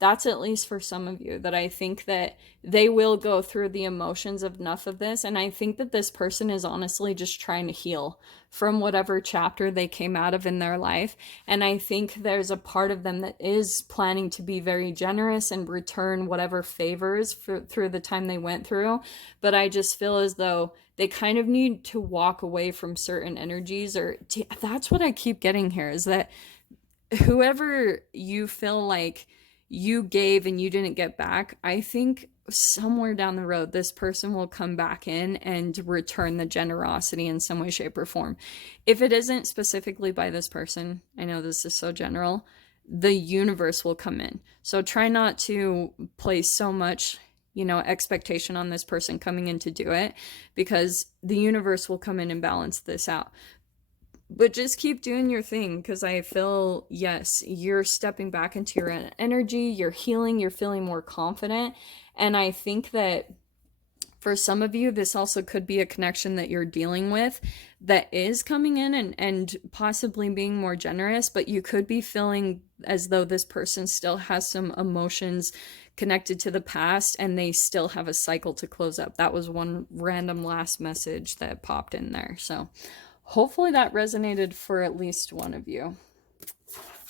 That's at least for some of you, that I think that they will go through the emotions of enough of this. And I think that this person is honestly just trying to heal from whatever chapter they came out of in their life. And I think there's a part of them that is planning to be very generous and return whatever favors through the time they went through. But I just feel as though they kind of need to walk away from certain energies, that's what I keep getting here, is that whoever you feel like you gave and you didn't get back, I think somewhere down the road, this person will come back in and return the generosity in some way, shape, or form. If it isn't specifically by this person, I know this is so general, the universe will come in. So try not to place so much, expectation on this person coming in to do it, because the universe will come in and balance this out. But just keep doing your thing, because I feel, yes, you're stepping back into your energy, you're healing, you're feeling more confident. And I think that For some of you, this also could be a connection that you're dealing with that is coming in and possibly being more generous, but you could be feeling as though this person still has some emotions connected to the past and they still have a cycle to close up. That was one random last message that popped in there. So hopefully that resonated for at least one of you.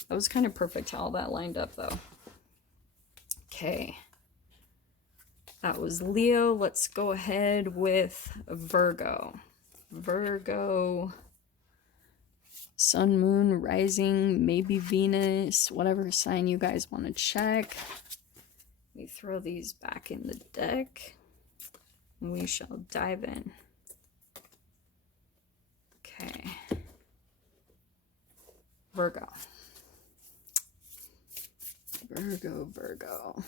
That was kind of perfect how all that lined up though. Okay. That was Leo. Let's go ahead with Virgo. Virgo, Sun, Moon, Rising, maybe Venus, whatever sign you guys want to check. Let me throw these back in the deck. We shall dive in. Okay. Virgo. Virgo, Virgo.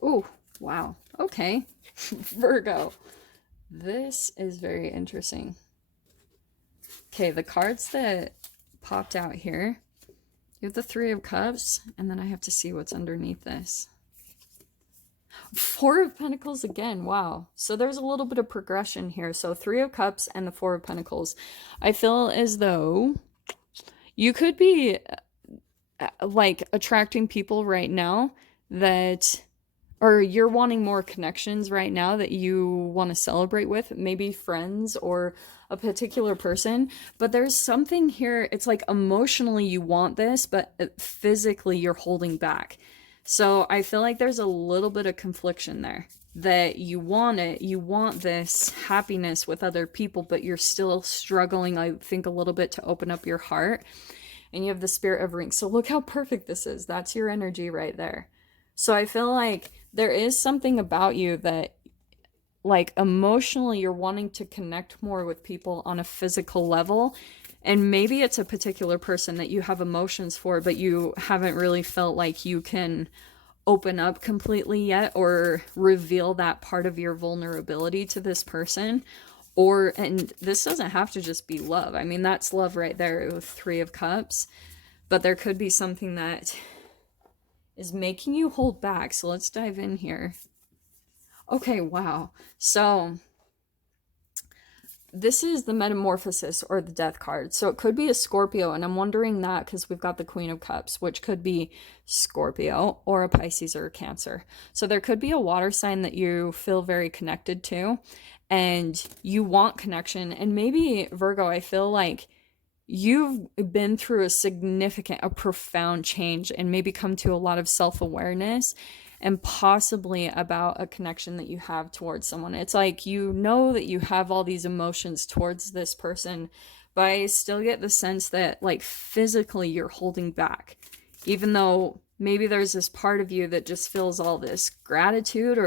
Oh, wow. Okay. Virgo. This is very interesting. Okay, the cards that popped out here. You have the Three of Cups, and then I have to see what's underneath this. Four of Pentacles again. Wow. So there's a little bit of progression here. So Three of Cups and the Four of Pentacles. I feel as though you could be like attracting people right now that... or you're wanting more connections right now that you want to celebrate with, maybe friends or a particular person. But there's something here, it's like emotionally you want this, but physically you're holding back. So I feel like there's a little bit of confliction there, that you want it, you want this happiness with other people, but you're still struggling, I think, a little bit to open up your heart. And you have the Spirit of Rings. So look how perfect this is. That's your energy right there. So I feel like there is something about you that, like, emotionally you're wanting to connect more with people on a physical level. And maybe it's a particular person that you have emotions for, but you haven't really felt like you can open up completely yet or reveal that part of your vulnerability to this person. Or, and this doesn't have to just be love. I mean, that's love right there with Three of Cups. But there could be something that is making you hold back. So let's dive in here. Okay, wow. So this is the Metamorphosis or the Death card. So it could be a Scorpio, and I'm wondering that because we've got the Queen of Cups, which could be Scorpio or a Pisces or a Cancer. So there could be a water sign that you feel very connected to and you want connection. And maybe Virgo, I feel like you've been through a profound change and maybe come to a lot of self-awareness and possibly about a connection that you have towards someone. It's like, you know that you have all these emotions towards this person, but I still get the sense that, like, physically you're holding back, even though maybe there's this part of you that just feels all this gratitude,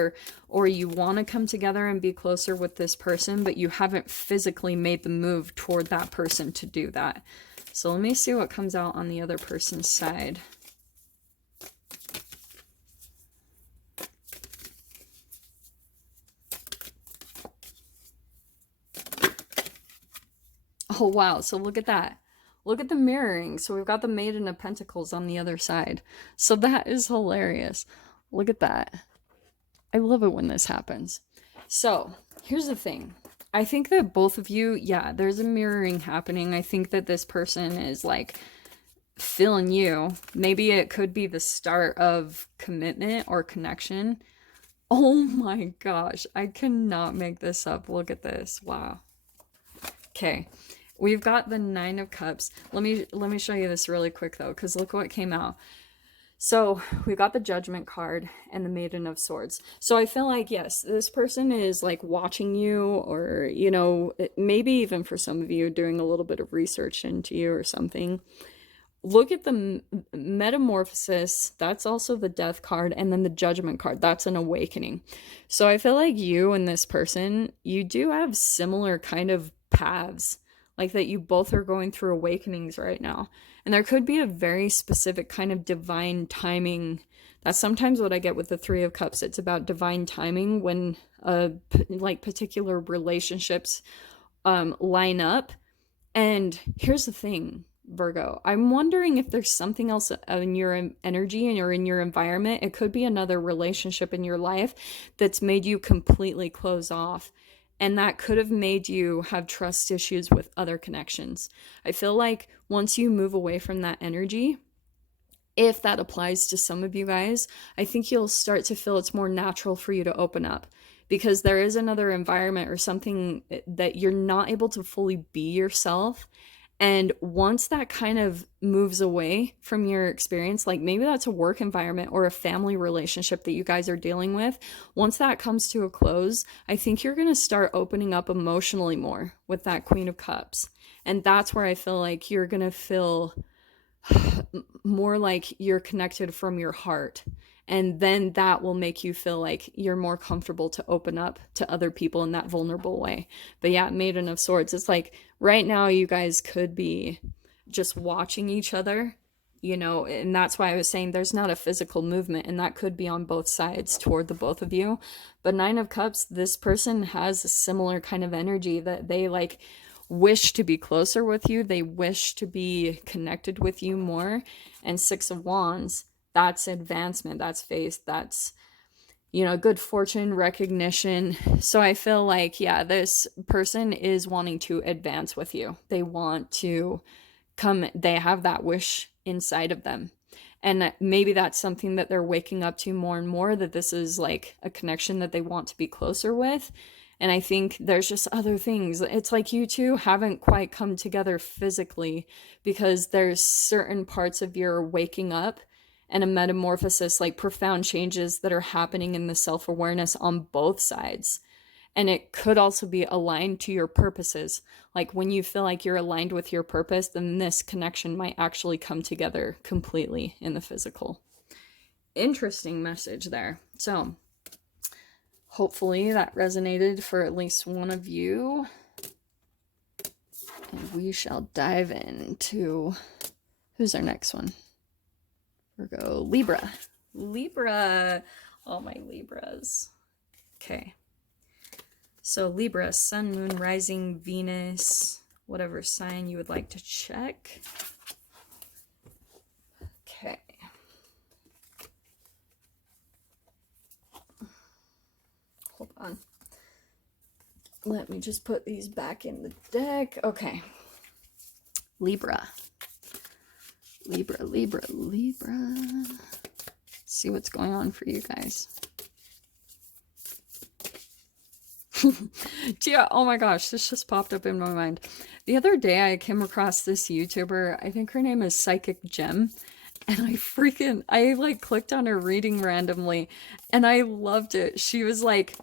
or you want to come together and be closer with this person, but you haven't physically made the move toward that person to do that. So let me see what comes out on the other person's side. Oh, wow. So look at that. Look at the mirroring. So we've got the Maiden of Pentacles on the other side. So that is hilarious. Look at that. I love it when this happens. So here's the thing. I think that both of you, yeah, there's a mirroring happening. I think that this person is like feeling you. Maybe it could be the start of commitment or connection. Oh my gosh. I cannot make this up. Look at this. Wow. Okay. We've got the Nine of Cups. Let me show you this really quick though, because look what came out. So we've got the Judgment card and the Maiden of Swords. So I feel like, yes, this person is like watching you, or, you know, maybe even for some of you doing a little bit of research into you or something. Look at the Metamorphosis. That's also the Death card. And then the Judgment card. That's an awakening. So I feel like you and this person, you do have similar kind of paths. Like that you both are going through awakenings right now. And there could be a very specific kind of divine timing. That's sometimes what I get with the Three of Cups. It's about divine timing when like particular relationships line up. And here's the thing, Virgo. I'm wondering if there's something else in your energy or in your environment. It could be another relationship in your life that's made you completely close off. And that could have made you have trust issues with other connections. I feel like once you move away from that energy, if that applies to some of you guys, I think you'll start to feel it's more natural for you to open up, because there is another environment or something that you're not able to fully be yourself. And once that kind of moves away from your experience, like maybe that's a work environment or a family relationship that you guys are dealing with, once that comes to a close, I think you're going to start opening up emotionally more with that Queen of Cups. And that's where I feel like you're going to feel more like you're connected from your heart. And then that will make you feel like you're more comfortable to open up to other people in that vulnerable way. But yeah, Maiden of Swords, it's like right now you guys could be just watching each other, you know, and that's why I was saying there's not a physical movement, and that could be on both sides toward the both of you. But Nine of Cups, this person has a similar kind of energy that they like wish to be closer with you. They wish to be connected with you more. And Six of Wands, that's advancement, that's faith, that's, you know, good fortune, recognition. So I feel like, yeah, this person is wanting to advance with you. They want to come, they have that wish inside of them. And maybe that's something that they're waking up to more and more, that this is like a connection that they want to be closer with. And I think there's just other things. It's like you two haven't quite come together physically, because there's certain parts of your waking up and a metamorphosis, like profound changes that are happening in the self-awareness on both sides. And it could also be aligned to your purposes. Like when you feel like you're aligned with your purpose, then this connection might actually come together completely in the physical. Interesting message there. So hopefully that resonated for at least one of you. And we shall dive into, who's our next one? Virgo, Libra. Libra. All my Libras. Okay. So Libra, Sun, Moon, Rising, Venus, whatever sign you would like to check. Okay. Hold on. Let me just put these back in the deck. Okay. Libra. Libra, Libra, Libra. Let's see what's going on for you guys. Yeah, oh my gosh, this just popped up in my mind. The other day I came across this YouTuber, I think her name is Psychic Gem, and I like clicked on her reading randomly, and I loved it. She was like,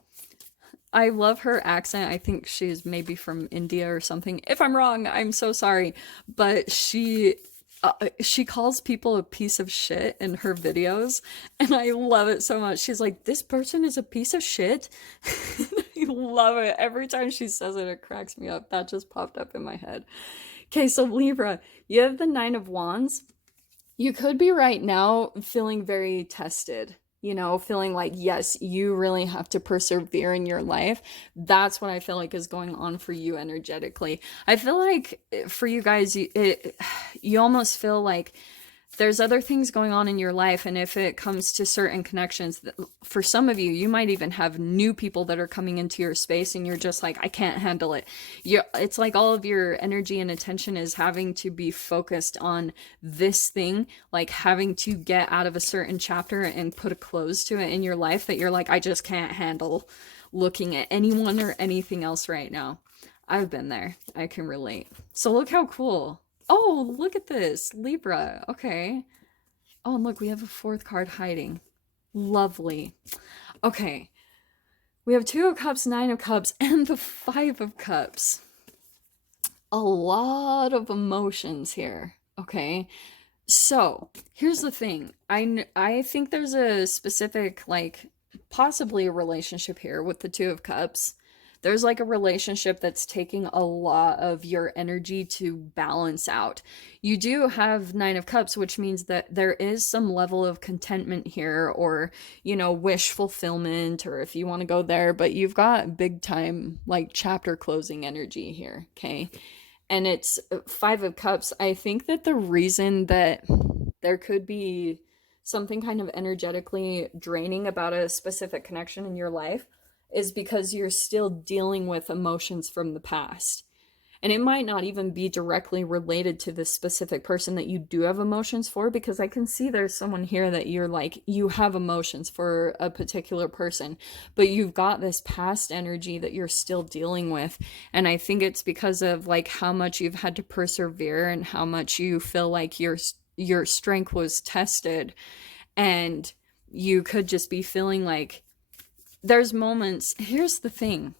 I love her accent. I think she's maybe from India or something. If I'm wrong, I'm so sorry. But she calls people a piece of shit in her videos, and I love it so much. She's like, this person is a piece of shit. I love it. Every time she says it, it cracks me up. That just popped up in my head. Okay, so Libra, you have the Nine of Wands. You could be right now feeling very tested, you know, feeling like, yes, you really have to persevere in your life. That's what I feel like is going on for you energetically. I feel like for you guys, you almost feel like there's other things going on in your life. And if it comes to certain connections, for some of you, you might even have new people that are coming into your space, and you're just like, I can't handle it. It's like all of your energy and attention is having to be focused on this thing, like having to get out of a certain chapter and put a close to it in your life, that you're like, I just can't handle looking at anyone or anything else right now. I've been there. I can relate. So look how cool. Oh, look at this. Libra. Okay. Oh, and look, we have a fourth card hiding. Lovely. Okay. We have Two of Cups, Nine of Cups, and the Five of Cups. A lot of emotions here. Okay. So, here's the thing. I think there's a specific, like, possibly a relationship here with the Two of Cups. There's like a relationship that's taking a lot of your energy to balance out. You do have Nine of Cups, which means that there is some level of contentment here, or, you know, wish fulfillment, or if you want to go there, but you've got big time like chapter closing energy here, okay? and it's 5 of Cups. I think that the reason that there could be something kind of energetically draining about a specific connection in your life is because you're still dealing with emotions from the past. And it might not even be directly related to this specific person that you do have emotions for, because I can see there's someone here that you're like, you have emotions for a particular person, but you've got this past energy that you're still dealing with. And I think it's because of like how much you've had to persevere and how much you feel like your strength was tested. And you could just be feeling like there's moments. Here's the thing,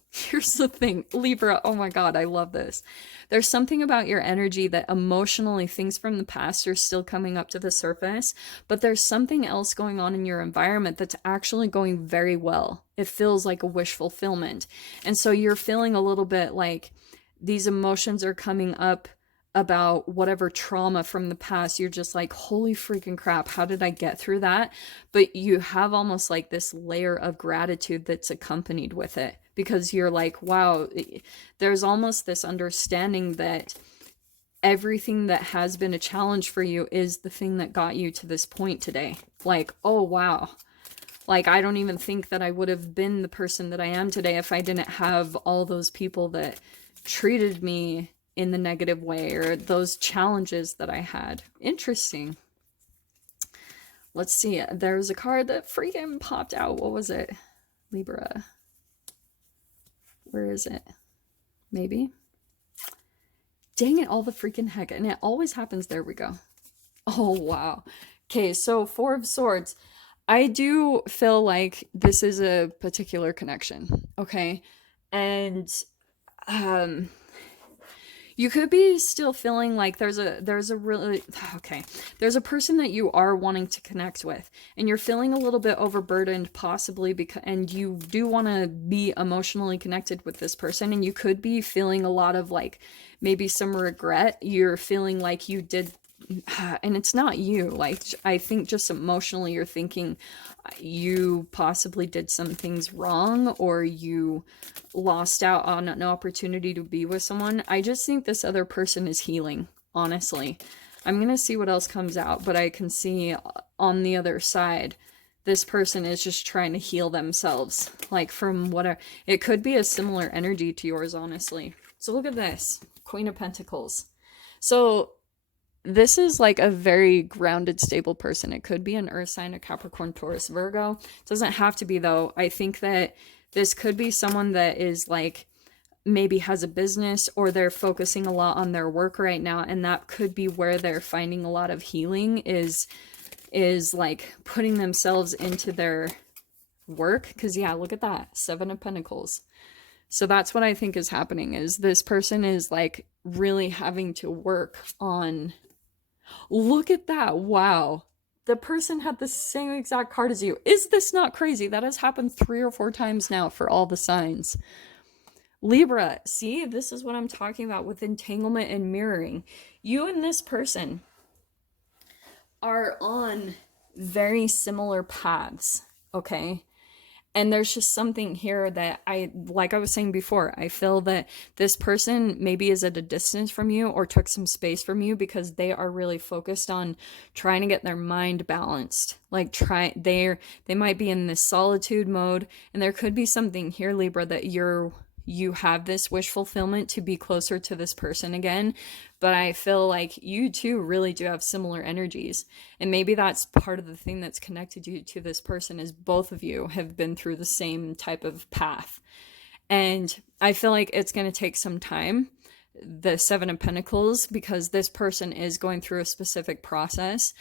Libra. Oh my God, I love this. There's something about your energy that emotionally things from the past are still coming up to the surface, but there's something else going on in your environment that's actually going very well. It feels like a wish fulfillment. And so you're feeling a little bit like these emotions are coming up about whatever trauma from the past. You're just like, holy freaking crap, how did I get through that? But you have almost like this layer of gratitude that's accompanied with it, because you're like, wow, there's almost this understanding that everything that has been a challenge for you is the thing that got you to this point today. Like, oh wow, like I don't even think that I would have been the person that I am today if I didn't have all those people that treated me in the negative way, or those challenges that I had. Interesting. Let's see. There's a card that freaking popped out. What was it? Libra. Where is it? Maybe. Dang it, all the freaking heck. And it always happens. There we go. Oh, wow. Okay, so 4 of Swords. I do feel like this is a particular connection. Okay. And you could be still feeling like there's a really, okay, there's a person that you are wanting to connect with, and you're feeling a little bit overburdened possibly, because, and you do want to be emotionally connected with this person, and you could be feeling a lot of like maybe some regret. You're feeling like you did, and it's not you, like I think just emotionally you're thinking you possibly did some things wrong, or you lost out on an opportunity to be with someone. I just think this other person is healing, honestly. I'm gonna see what else comes out, but I can see on the other side this person is just trying to heal themselves, like from whatever. It could be a similar energy to yours, honestly. So look at this, Queen of Pentacles. So this is like a very grounded, stable person. It could be an earth sign, a Capricorn, Taurus, Virgo. It doesn't have to be, though. I think that this could be someone that is like maybe has a business, or they're focusing a lot on their work right now, and that could be where they're finding a lot of healing, is like putting themselves into their work. Because yeah, look at that, 7 of Pentacles. So that's what I think is happening, is this person is like really having to work on. Look at that. Wow. The person had the same exact card as you. Is this not crazy? That has happened 3 or 4 times now for all the signs. Libra, see, this is what I'm talking about with entanglement and mirroring. You and this person are on very similar paths, okay? And there's just something here that like I was saying before, I feel that this person maybe is at a distance from you, or took some space from you, because they are really focused on trying to get their mind balanced. Like they might be in this solitude mode, and there could be something here, Libra, that you have this wish fulfillment to be closer to this person again. But I feel like you two really do have similar energies. And maybe that's part of the thing that's connected you to this person, is both of you have been through the same type of path. And I feel like it's going to take some time, the 7 of Pentacles, because this person is going through a specific process.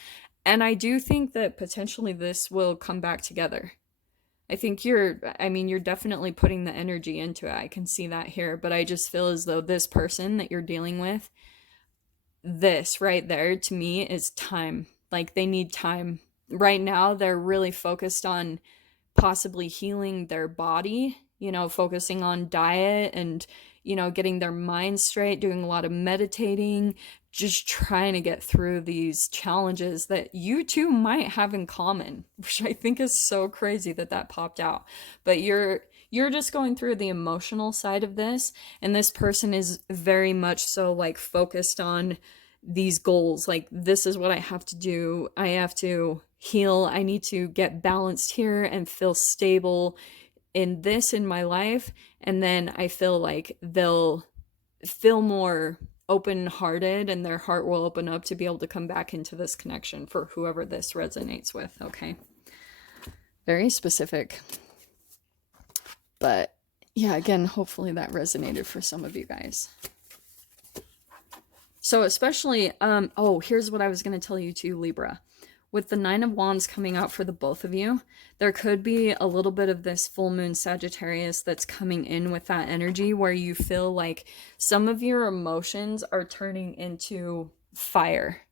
And I do think that potentially this will come back together. I think you're definitely putting the energy into it. I can see that here, but I just feel as though this person that you're dealing with, this right there to me is time. Like they need time. Right now, they're really focused on possibly healing their body, focusing on diet and, getting their mind straight, doing a lot of meditating, just trying to get through these challenges that you two might have in common, which I think is so crazy that popped out. But you're you're just going through the emotional side of this, and this person is very much so like focused on these goals. Like, this is what I have to do. I have to heal. I need to get balanced here and feel stable in this in my life. And then I feel like they'll feel more open-hearted and their heart will open up to be able to come back into this connection for whoever this resonates with. Okay. Very specific. But yeah, again, hopefully that resonated for some of you guys. So especially, oh, here's what I was going to tell you too, Libra. With the Nine of Wands coming out for the both of you, there could be a little bit of this full moon Sagittarius that's coming in with that energy where you feel like some of your emotions are turning into fire.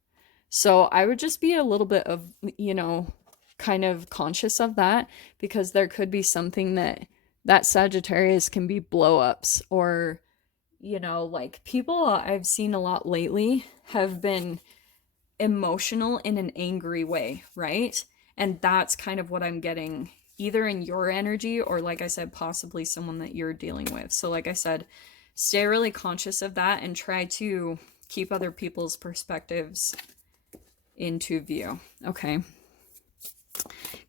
So I would just be a little bit of, you know, kind of conscious of that, because there could be something that Sagittarius can be blow-ups, or, you know, like people I've seen a lot lately have been emotional in an angry way, right? And that's kind of what I'm getting, either in your energy or, like I said, possibly someone that you're dealing with. So like I said, stay really conscious of that and try to keep other people's perspectives into view. Okay.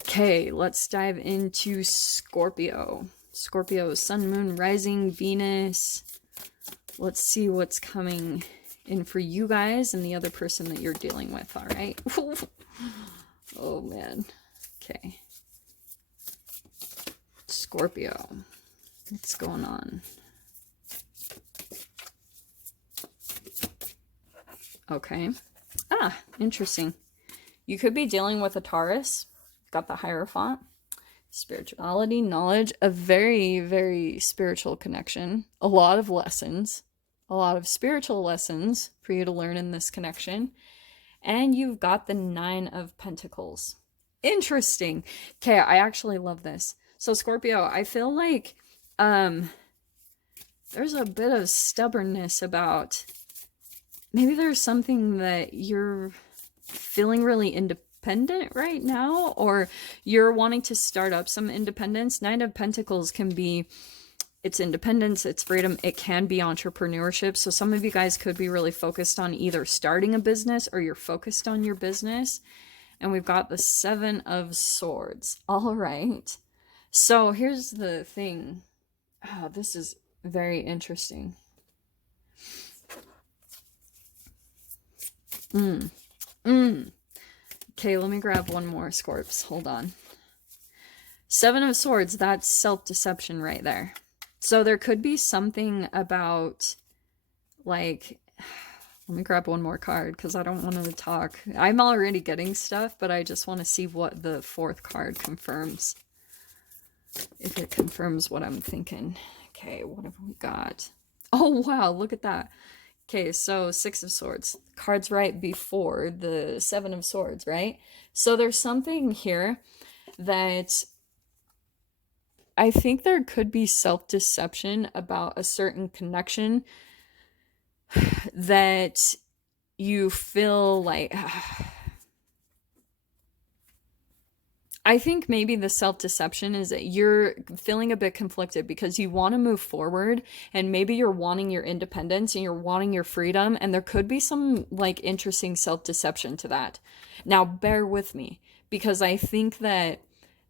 Okay, let's dive into Scorpio. Scorpio, Sun, Moon, Rising, Venus. Let's see what's coming in for you guys and the other person that you're dealing with. All right. Oh man. Okay. Scorpio, what's going on? Okay. Ah, interesting. You could be dealing with a Taurus. Got the Hierophant. Spirituality, knowledge, a very, very spiritual connection. A lot of lessons. A lot of spiritual lessons for you to learn in this connection. And you've got the Nine of Pentacles. Interesting. Okay, I actually love this. So Scorpio, I feel like there's a bit of stubbornness about, maybe there's something that you're feeling really independent right now, or you're wanting to start up some independence. Nine of Pentacles can be, it's independence, it's freedom, it can be entrepreneurship. So some of you guys could be really focused on either starting a business or you're focused on your business. And we've got the Seven of Swords. All right. So here's the thing. Oh, this is very interesting. Okay, let me grab one more, Scorps. Hold on. Seven of Swords, that's self-deception right there. So there could be something about, like, let me grab one more card because I don't want to talk. I'm already getting stuff, but I just want to see what the fourth card confirms. If it confirms what I'm thinking. Okay, what have we got? Oh, wow, look at that. Okay, so Six of Swords. Cards right before the Seven of Swords, right? So there's something here that I think there could be self-deception about a certain connection that you feel like... I think maybe the self-deception is that you're feeling a bit conflicted because you want to move forward and maybe you're wanting your independence and you're wanting your freedom, and there could be some like interesting self-deception to that. Now, bear with me because I think that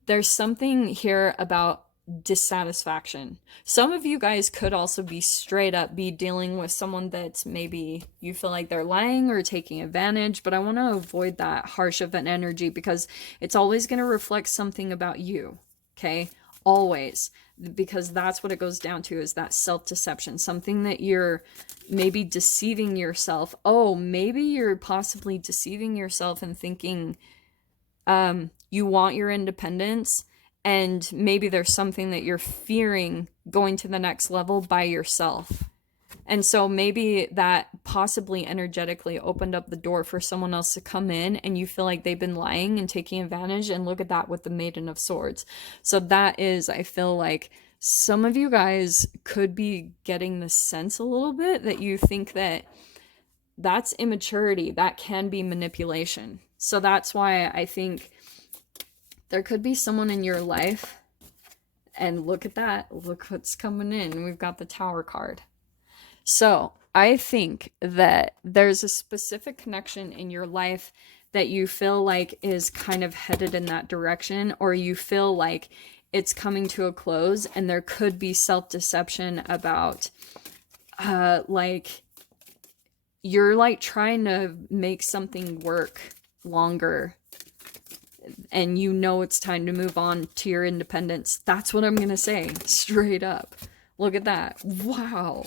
there's something here about dissatisfaction. Some of you guys could also be straight up be dealing with someone that maybe you feel like they're lying or taking advantage, but I want to avoid that harsh of an energy because it's always going to reflect something about you. Okay, always, because that's what it goes down to, is that self-deception, something that you're maybe deceiving yourself. Oh, maybe you're possibly deceiving yourself and thinking you want your independence, and maybe there's something that you're fearing going to the next level by yourself. And so maybe that possibly energetically opened up the door for someone else to come in, and you feel like they've been lying and taking advantage. And look at that with the Maiden of Swords. So that is, I feel like some of you guys could be getting the sense a little bit that you think that that's immaturity. That can be manipulation. So that's why I think there could be someone in your life And look at that. Look what's coming in. We've got the Tower card. So I think that there's a specific connection in your life that you feel like is kind of headed in that direction, or you feel like it's coming to a close, and there could be self-deception about like you're like trying to make something work longer, and you know it's time to move on to your independence. That's what I'm gonna say straight up. Look at that. Wow.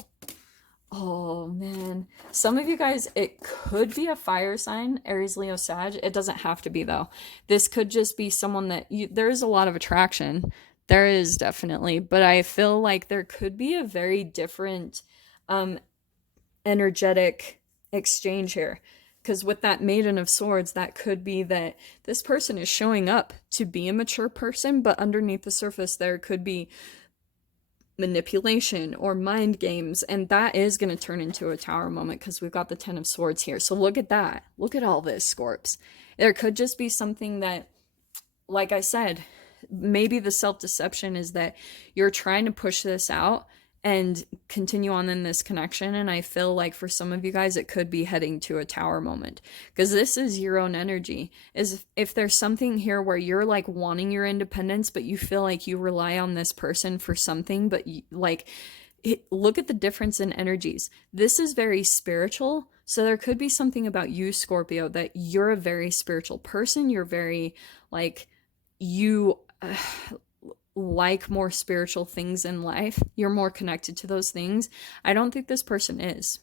Oh man, some of you guys, it could be a fire sign, Aries, Leo, Sag. It doesn't have to be though. This could just be someone that there is a lot of attraction. There is definitely, but I feel like there could be a very different energetic exchange here. Because with that Maiden of Swords, that could be that this person is showing up to be a mature person, but underneath the surface there could be manipulation or mind games, and that is going to turn into a Tower moment because we've got the Ten of Swords here. So look at that. Look at all this, Scorps. There could just be something that, like I said, maybe the self-deception is that you're trying to push this out and continue on in this connection, and I feel like for some of you guys it could be heading to a Tower moment, because this is your own energy. Is if there's something here where you're like wanting your independence, but you feel like you rely on this person for something, but look at the difference in energies. This is very spiritual, so there could be something about you, Scorpio, that you're a very spiritual person. You're very like you like more spiritual things in life. You're more connected to those things. I don't think this person is.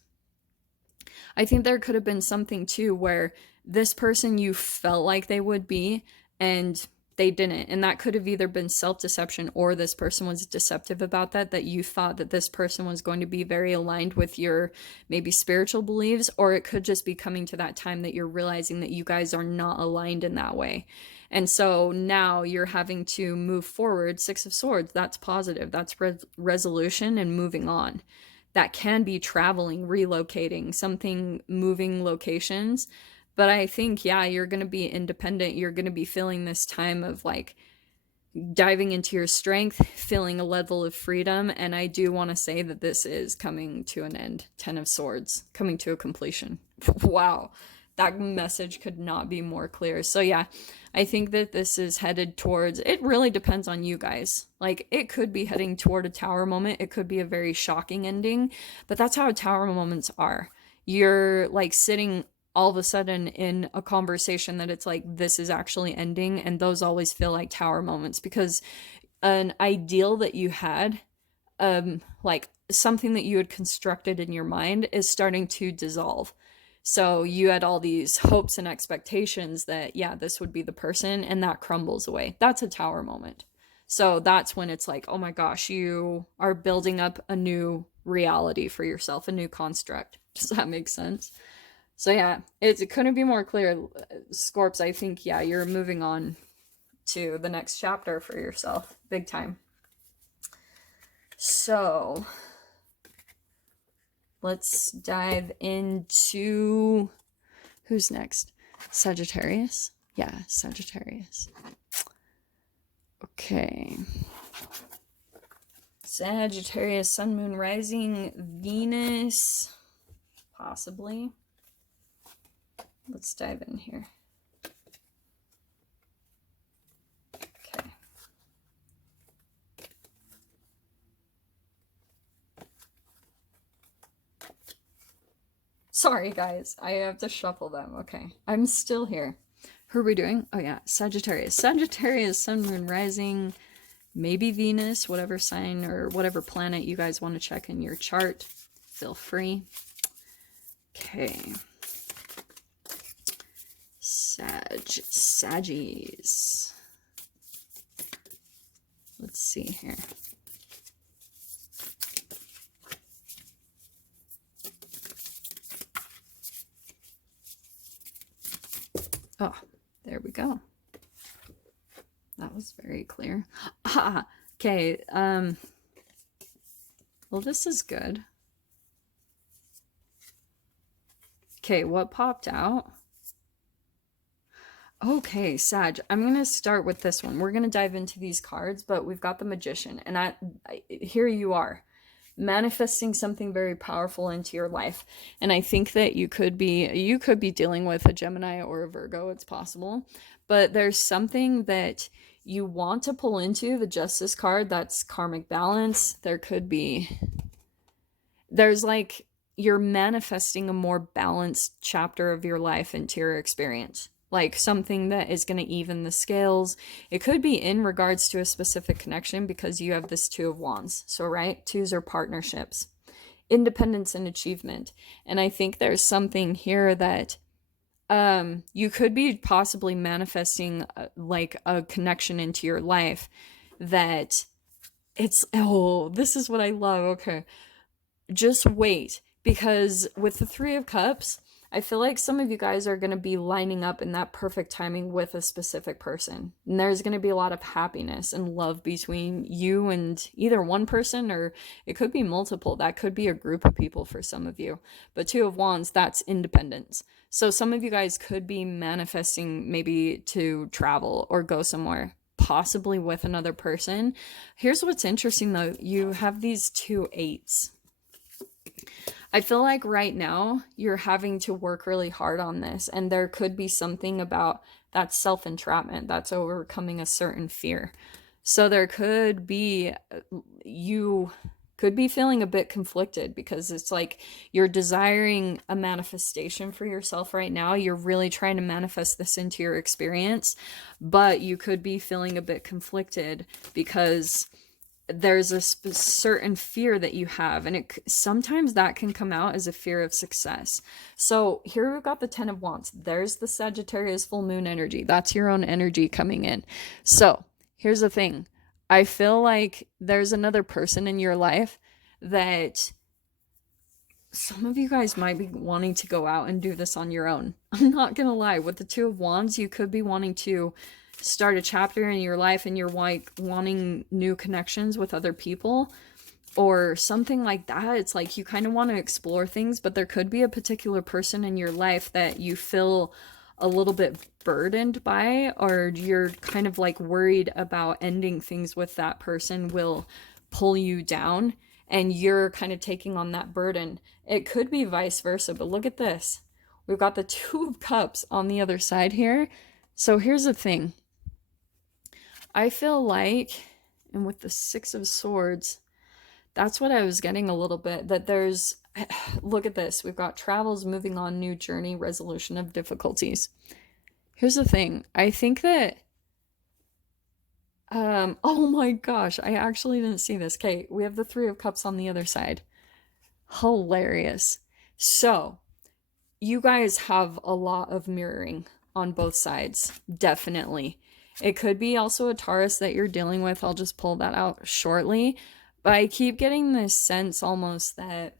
I think there could have been something too where this person you felt like they would be and they didn't, and that could have either been self-deception or this person was deceptive about that you thought that this person was going to be very aligned with your maybe spiritual beliefs, or it could just be coming to that time that you're realizing that you guys are not aligned in that way. And so now you're having to move forward. Six of Swords, that's positive. That's resolution and moving on. That can be traveling, relocating, something, moving locations. But I think, yeah, you're going to be independent. You're going to be feeling this time of like diving into your strength, feeling a level of freedom. And I do want to say that this is coming to an end. Ten of Swords, coming to a completion. Wow. That message could not be more clear. So yeah, I think that this is headed towards, it really depends on you guys. Like, it could be heading toward a Tower moment. It could be a very shocking ending, but that's how Tower moments are. You're like sitting all of a sudden in a conversation that it's like, this is actually ending. And those always feel like Tower moments, because an ideal that you had, like something that you had constructed in your mind, is starting to dissolve. So you had all these hopes and expectations that, yeah, this would be the person, and that crumbles away. That's a Tower moment. So that's when it's like, oh my gosh, you are building up a new reality for yourself, a new construct. Does that make sense? So yeah, it couldn't be more clear, Scorps. I think, yeah, you're moving on to the next chapter for yourself. Big time. So let's dive into who's next. Sagittarius? Yeah, Sagittarius. Okay. Sagittarius, Sun, Moon, Rising, Venus. Possibly. Let's dive in here. Okay. Sorry, guys. I have to shuffle them. Okay. I'm still here. Who are we doing? Oh, yeah. Sagittarius. Sagittarius, Sun, Moon, Rising, maybe Venus, whatever sign or whatever planet you guys want to check in your chart. Feel free. Okay. Saggies. Let's see here. Oh, there we go. That was very clear. Ah, okay. Well, this is good. Okay, what popped out? Okay, Sag, I'm going to start with this one. We're going to dive into these cards, but we've got the Magician, and here you are, manifesting something very powerful into your life. And I think that you could be dealing with a Gemini or a Virgo, it's possible. But there's something that you want to pull into the Justice card, that's karmic balance. There's like you're manifesting a more balanced chapter of your life into your experience, like something that is going to even the scales. It could be in regards to a specific connection because you have this Two of Wands. So, right, twos are partnerships, independence, and achievement. And I think there's something here that you could be possibly manifesting like a connection into your life that this is what I love. Okay, just wait, because with the Three of Cups, I feel like some of you guys are going to be lining up in that perfect timing with a specific person. And there's going to be a lot of happiness and love between you and either one person, or it could be multiple. That could be a group of people for some of you. But Two of Wands, that's independence. So some of you guys could be manifesting maybe to travel or go somewhere, possibly with another person. Here's what's interesting though. You have these two eights. I feel like right now you're having to work really hard on this, and there could be something about that self-entrapment that's overcoming a certain fear. So there could be, you could be feeling a bit conflicted because it's like you're desiring a manifestation for yourself right now. You're really trying to manifest this into your experience, but you could be feeling a bit conflicted because there's a certain fear that you have, and sometimes that can come out as a fear of success. So here we've got the Ten of Wands. There's the Sagittarius full moon energy. That's your own energy coming in. So here's the thing. I feel like there's another person in your life that some of you guys might be wanting to go out and do this on your own. I'm not gonna lie. With the Two of Wands, you could be wanting to start a chapter in your life and you're like wanting new connections with other people or something like that. It's like you kind of want to explore things, but there could be a particular person in your life that you feel a little bit burdened by, or you're kind of like worried about ending things with that person will pull you down and you're kind of taking on that burden. It could be vice versa, but look at this. We've got the Two of Cups on the other side here. So here's the thing. I feel like, and with the Six of Swords, that's what I was getting a little bit, that there's, look at this. We've got travels, moving on, new journey, resolution of difficulties. Here's the thing. I think that, oh my gosh, I actually didn't see this. Okay, we have the Three of Cups on the other side. Hilarious. So, you guys have a lot of mirroring on both sides, definitely. It could be also a Taurus that you're dealing with. I'll just pull that out shortly. But I keep getting this sense almost that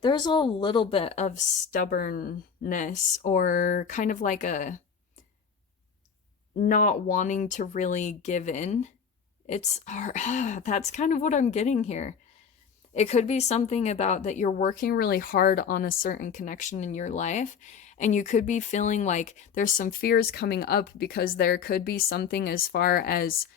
there's a little bit of stubbornness or kind of like a not wanting to really give in. That's kind of what I'm getting here. It could be something about that you're working really hard on a certain connection in your life, and you could be feeling like there's some fears coming up because there could be something as far as,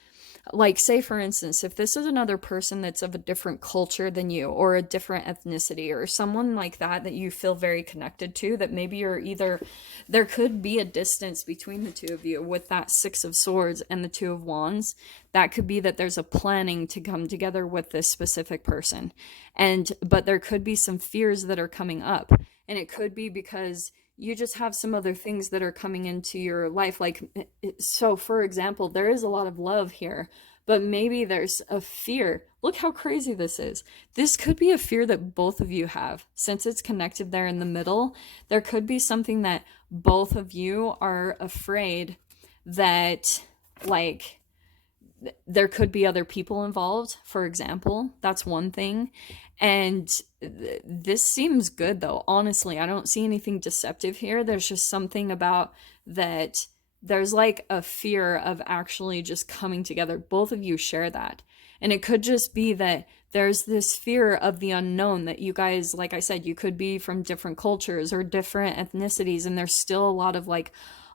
like, say for instance, if this is another person that's of a different culture than you or a different ethnicity or someone like that you feel very connected to, that maybe you're either, there could be a distance between the two of you with that Six of Swords and the Two of Wands. That could be that there's a planning to come together with this specific person, but there could be some fears that are coming up, and it could be because you just have some other things that are coming into your life. Like, so for example, there is a lot of love here, but maybe there's a fear. Look how crazy this is. This could be a fear that both of you have. Since it's connected there in the middle, there could be something that both of you are afraid that, like, there could be other people involved, for example. That's one thing. And this seems good though. Honestly, I don't see anything deceptive here. There's just something about that. There's like a fear of actually just coming together. Both of you share that. And it could just be that there's this fear of the unknown that you guys, like I said, you could be from different cultures or different ethnicities, and there's still a lot of like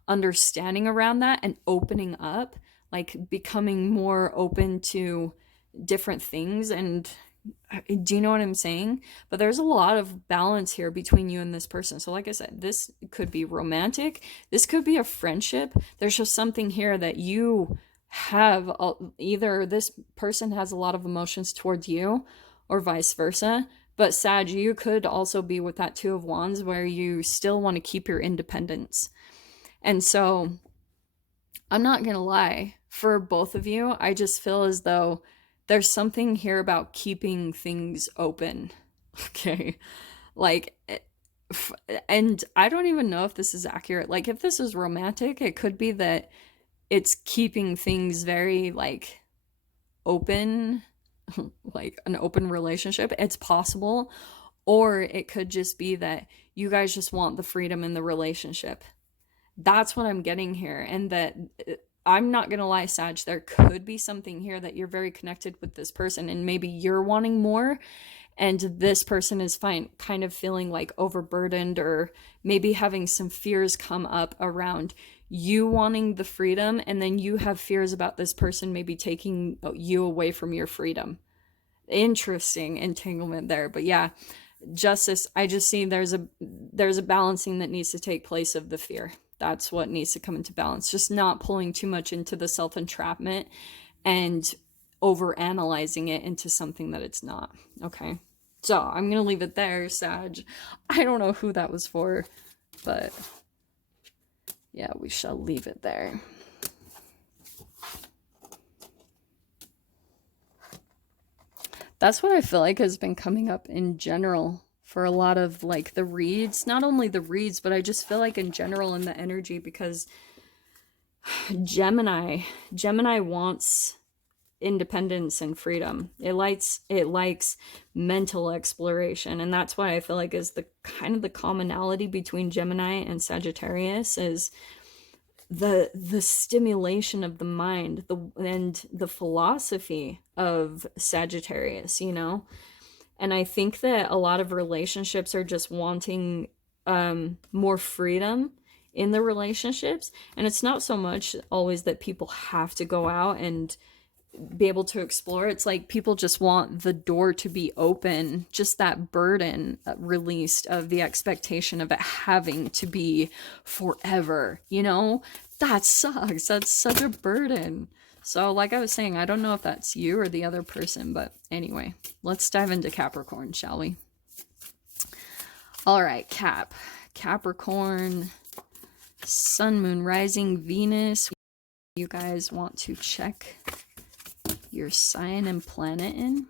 understanding around that and opening up, like becoming more open to different things. And do you know what I'm saying? But there's a lot of balance here between you and this person. So like I said, this could be romantic, this could be a friendship. There's just something here that you have, either this person has a lot of emotions towards you or vice versa. But Sag, you could also be with that Two of Wands where you still want to keep your independence. And so I'm not gonna lie, for both of you, I just feel as though there's something here about keeping things open. Okay. Like, and I don't even know if this is accurate. Like, if this is romantic, it could be that it's keeping things very like open, like an open relationship. It's possible. Or it could just be that you guys just want the freedom in the relationship. That's what I'm getting here. And that I'm not gonna lie, Sag, there could be something here that you're very connected with this person, and maybe you're wanting more, and this person is kind of feeling like overburdened, or maybe having some fears come up around you wanting the freedom, and then you have fears about this person maybe taking you away from your freedom. Interesting entanglement there. But yeah, Justice, I just see there's a balancing that needs to take place of the fear. That's what needs to come into balance. Just not pulling too much into the self-entrapment and over analyzing it into something that it's not. Okay. So I'm going to leave it there, Sag. I don't know who that was for, but yeah, we shall leave it there. That's what I feel like has been coming up in general for a lot of like the reads, not only the reads, but I just feel like in general in the energy, because Gemini wants independence and freedom. It likes mental exploration, and that's why I feel like is the kind of the commonality between Gemini and Sagittarius is the stimulation of the mind, and the philosophy of Sagittarius, you know. And I think that a lot of relationships are just wanting more freedom in the relationships. And it's not so much always that people have to go out and be able to explore. It's like people just want the door to be open, just that burden released of the expectation of it having to be forever, you know? That sucks. That's such a burden. So like I was saying, I don't know if that's you or the other person, but anyway, let's dive into Capricorn, shall we? All right, Capricorn, Sun, Moon, Rising, Venus. You guys want to check your sign and planet in?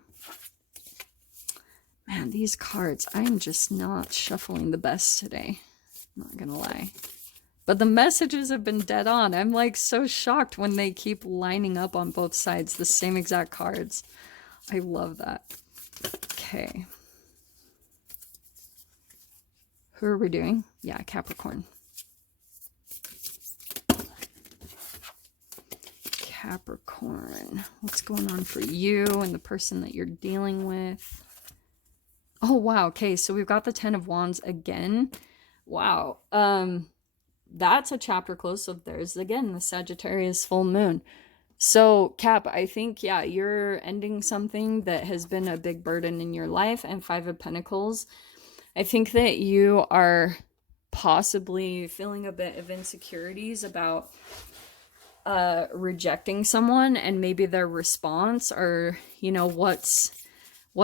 Man, these cards, I'm just not shuffling the best today. I'm not gonna lie. But the messages have been dead on. I'm like so shocked when they keep lining up on both sides, the same exact cards. I love that. Okay. Who are we doing? Yeah, Capricorn. Capricorn. What's going on for you and the person that you're dealing with? Oh, wow. Okay, so we've got the Ten of Wands again. Wow. That's a chapter close. So there's, again, the Sagittarius full moon. So, Cap, I think, yeah, you're ending something that has been a big burden in your life. And Five of Pentacles. I think that you are possibly feeling a bit of insecurities about rejecting someone, and maybe their response, or, you know, what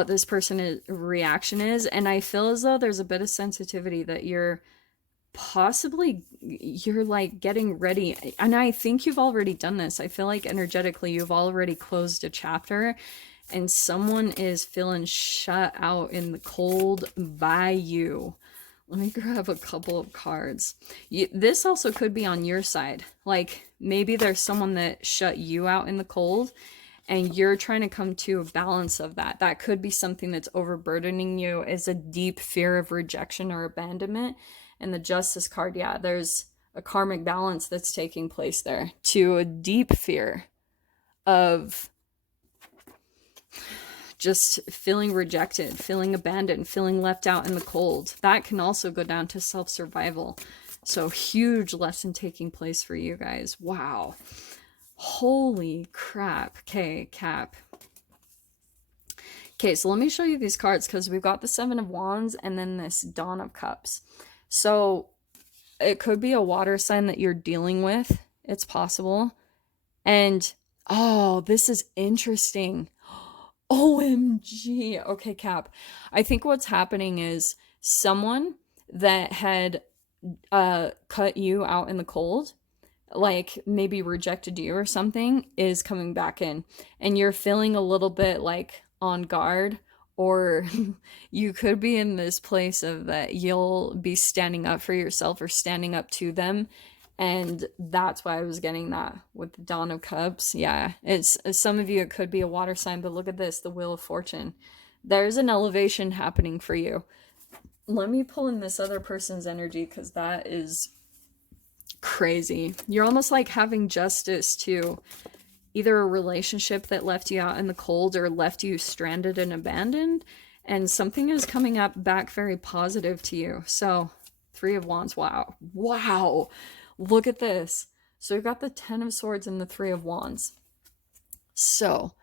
this person's reaction is. And I feel as though there's a bit of sensitivity that you're like getting ready, and I think you've already done this. I feel like energetically you've already closed a chapter, and someone is feeling shut out in the cold by you. Let me grab a couple of cards. This also could be on your side. Like maybe there's someone that shut you out in the cold, and you're trying to come to a balance of that. That could be something that's overburdening you, is a deep fear of rejection or abandonment. And the Justice card, yeah, there's a karmic balance that's taking place there, to a deep fear of just feeling rejected, feeling abandoned, feeling left out in the cold. That can also go down to self-survival. So huge lesson taking place for you guys. Wow. Holy crap. Okay, Cap. Okay, so let me show you these cards, because we've got the Seven of Wands and then this Dawn of Cups. So it could be a water sign that you're dealing with. It's possible. And, oh, this is interesting. OMG. Okay, Cap. I think what's happening is someone that had cut you out in the cold, like maybe rejected you or something, is coming back in. And you're feeling a little bit like on guard, or you could be in this place of that you'll be standing up for yourself or standing up to them. And that's why I was getting that with the Dawn of Cups. Yeah, it's some of you, it could be a water sign, but look at this, the Wheel of Fortune. There's an elevation happening for you. Let me pull in this other person's energy, because that is crazy. You're almost like having justice to either a relationship that left you out in the cold or left you stranded and abandoned, and something is coming up back very positive to you. So Three of Wands. Wow, look at this. So we've got the Ten of Swords and the Three of Wands. So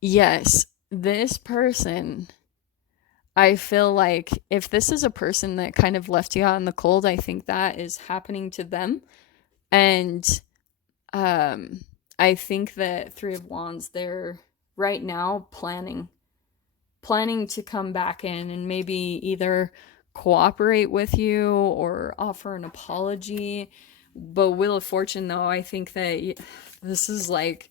yes, this person, I feel like if this is a person that kind of left you out in the cold, I think that is happening to them. And I think that Three of Wands, they're right now planning to come back in and maybe either cooperate with you or offer an apology. But Wheel of Fortune, though, I think that this is like,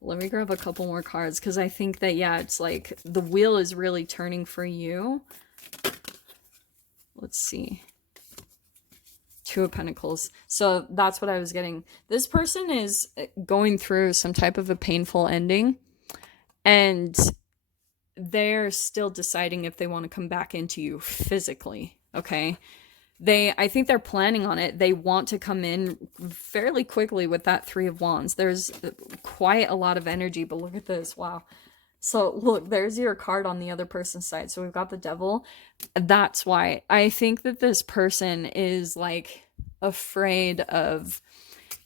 let me grab a couple more cards, because I think that, yeah, it's like the wheel is really turning for you. Let's see. Two of Pentacles. So that's what I was getting. This person is going through some type of a painful ending, and they're still deciding if they want to come back into you physically. Okay. I think they're planning on it. They want to come in fairly quickly with that Three of Wands. There's quite a lot of energy, but look at this. Wow. So look, there's your card on the other person's side. So we've got the Devil. That's why I think that this person is like afraid of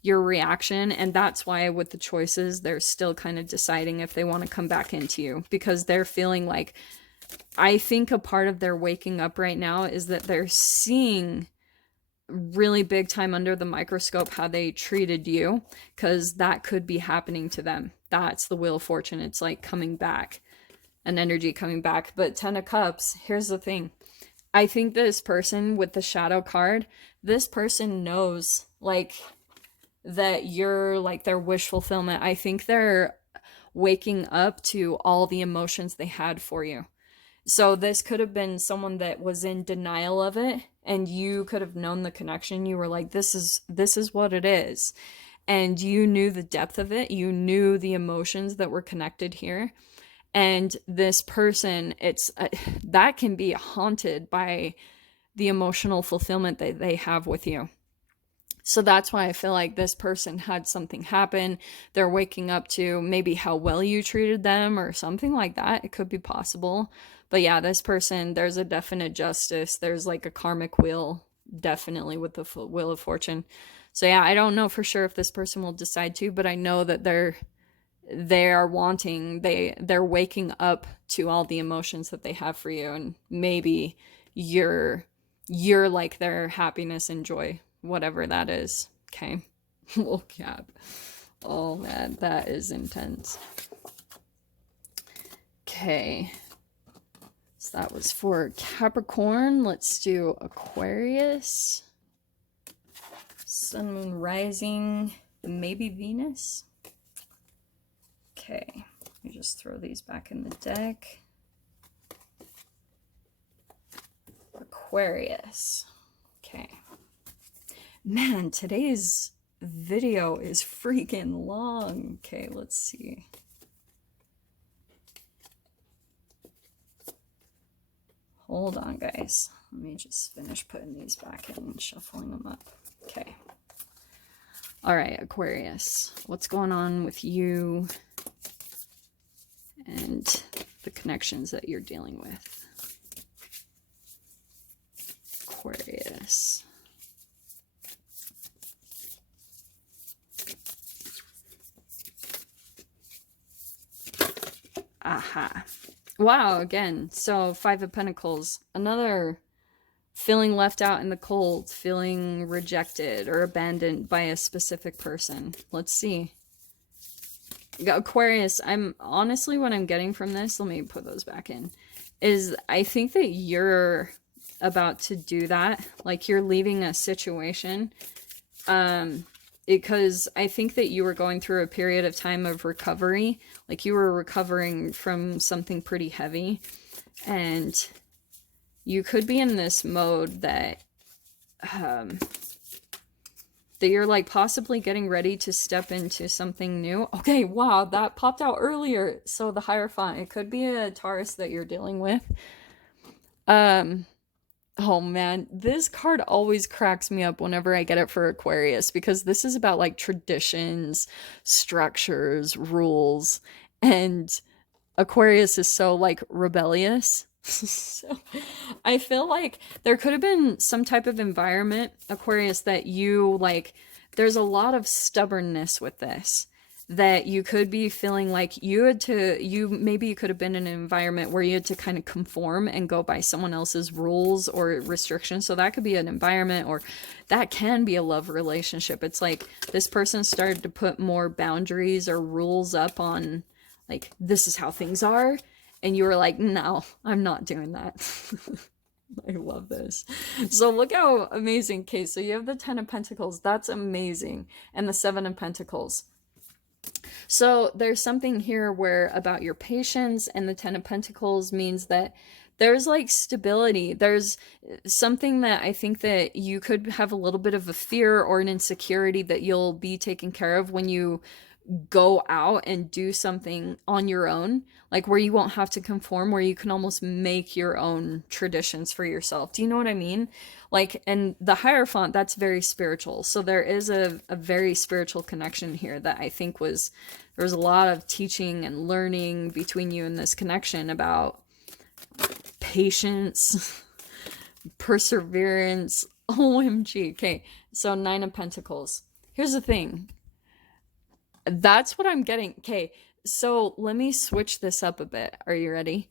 your reaction. And that's why with the choices, they're still kind of deciding if they want to come back into you, because they're feeling like, I think a part of their waking up right now is that they're seeing really big time under the microscope how they treated you, because that could be happening to them. That's the Wheel of Fortune. It's like coming back, an energy coming back. But Ten of Cups, here's the thing. I think this person with the Shadow card, this person knows like that you're like their wish fulfillment. I think they're waking up to all the emotions they had for you. So this could have been someone that was in denial of it, and you could have known the connection. You were like, this is what it is. And you knew the depth of it. You knew the emotions that were connected here. And this person, it's that can be haunted by the emotional fulfillment that they have with you. So that's why I feel like this person had something happen. They're waking up to maybe how well you treated them or something like that. It could be possible. But yeah, this person, there's a definite justice. There's like a karmic wheel, definitely, with the Wheel of Fortune. So yeah, I don't know for sure if this person will decide to, but I know that they're waking up to all the emotions that they have for you, and maybe you're like their happiness and joy, whatever that is. Okay. Little Cap. Oh man, that is intense. Okay. So that was for Capricorn. Let's do Aquarius. Sun, Moon, Rising, maybe Venus. Okay, let me just throw these back in the deck. Aquarius. Okay. Man, today's video is freaking long. Okay, let's see. Hold on, guys. Let me just finish putting these back in and shuffling them up. Okay. All right, Aquarius. What's going on with you? And the connections that you're dealing with. Aquarius. Aha. Wow, again. So 5 of Pentacles. Another feeling left out in the cold, feeling rejected or abandoned by a specific person. Let's see. Aquarius, I'm honestly, what I'm getting from this, let me put those back in, is I think that you're about to do that. Like you're leaving a situation. Because I think that you were going through a period of time of recovery. Like you were recovering from something pretty heavy. And you could be in this mode that that you're like possibly getting ready to step into something new. Okay, wow, that popped out earlier. So the Hierophant, it could be a Taurus that you're dealing with. Oh man, this card always cracks me up whenever I get it for Aquarius, because this is about like traditions, structures, rules, and Aquarius is so like rebellious. So I feel like there could have been some type of environment, Aquarius, that you like, there's a lot of stubbornness with this, that you could be feeling like you had to, maybe you could have been in an environment where you had to kind of conform and go by someone else's rules or restrictions. So that could be an environment, or that can be a love relationship. It's like this person started to put more boundaries or rules up on like, this is how things are. And you were like, no, I'm not doing that. I love this. So look how amazing. Okay, so you have the 10 of Pentacles. That's amazing. And the 7 of Pentacles. So there's something here where about your patience, and the 10 of Pentacles means that there's like stability. There's something that I think that you could have a little bit of a fear or an insecurity that you'll be taken care of when you go out and do something on your own, like where you won't have to conform, where you can almost make your own traditions for yourself. Do you know what I mean? Like, and the Hierophant, that's very spiritual. So there is a very spiritual connection here that I think there was a lot of teaching and learning between you and this connection about patience, perseverance. OMG. Okay, so 9 of Pentacles. Here's the thing. That's what I'm getting. Okay, so let me switch this up a bit. Are you ready?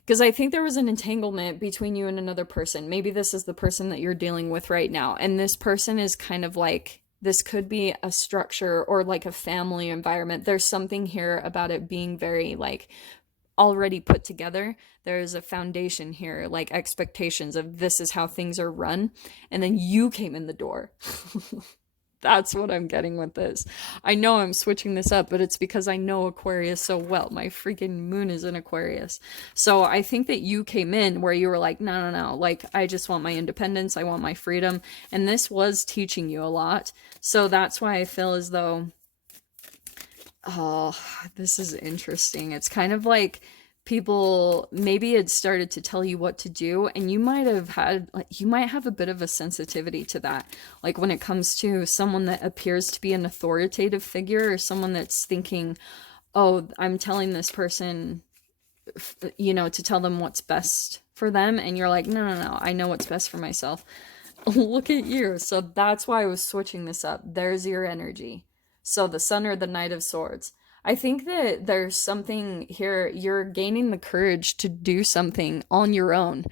Because I think there was an entanglement between you and another person. Maybe this is the person that you're dealing with right now. And this person is kind of like, this could be a structure or like a family environment. There's something here about it being very like already put together. There's a foundation here, like expectations of this is how things are run. And then you came in the door. That's what I'm getting with this. I know I'm switching this up, but it's because I know Aquarius so well. My freaking moon is in Aquarius. So I think that you came in where you were like, no. Like, I just want my independence. I want my freedom. And this was teaching you a lot. So that's why I feel as though, oh, this is interesting. It's kind of like people maybe had started to tell you what to do, and you might have had, like, you might have a bit of a sensitivity to that, like when it comes to someone that appears to be an authoritative figure, or someone that's thinking, oh, I'm telling this person, you know, to tell them what's best for them, and you're like, no, I know what's best for myself. Look at you. So that's why I was switching this up. There's your energy. So the Sun or the Knight of Swords. I think that there's something here, you're gaining the courage to do something on your own.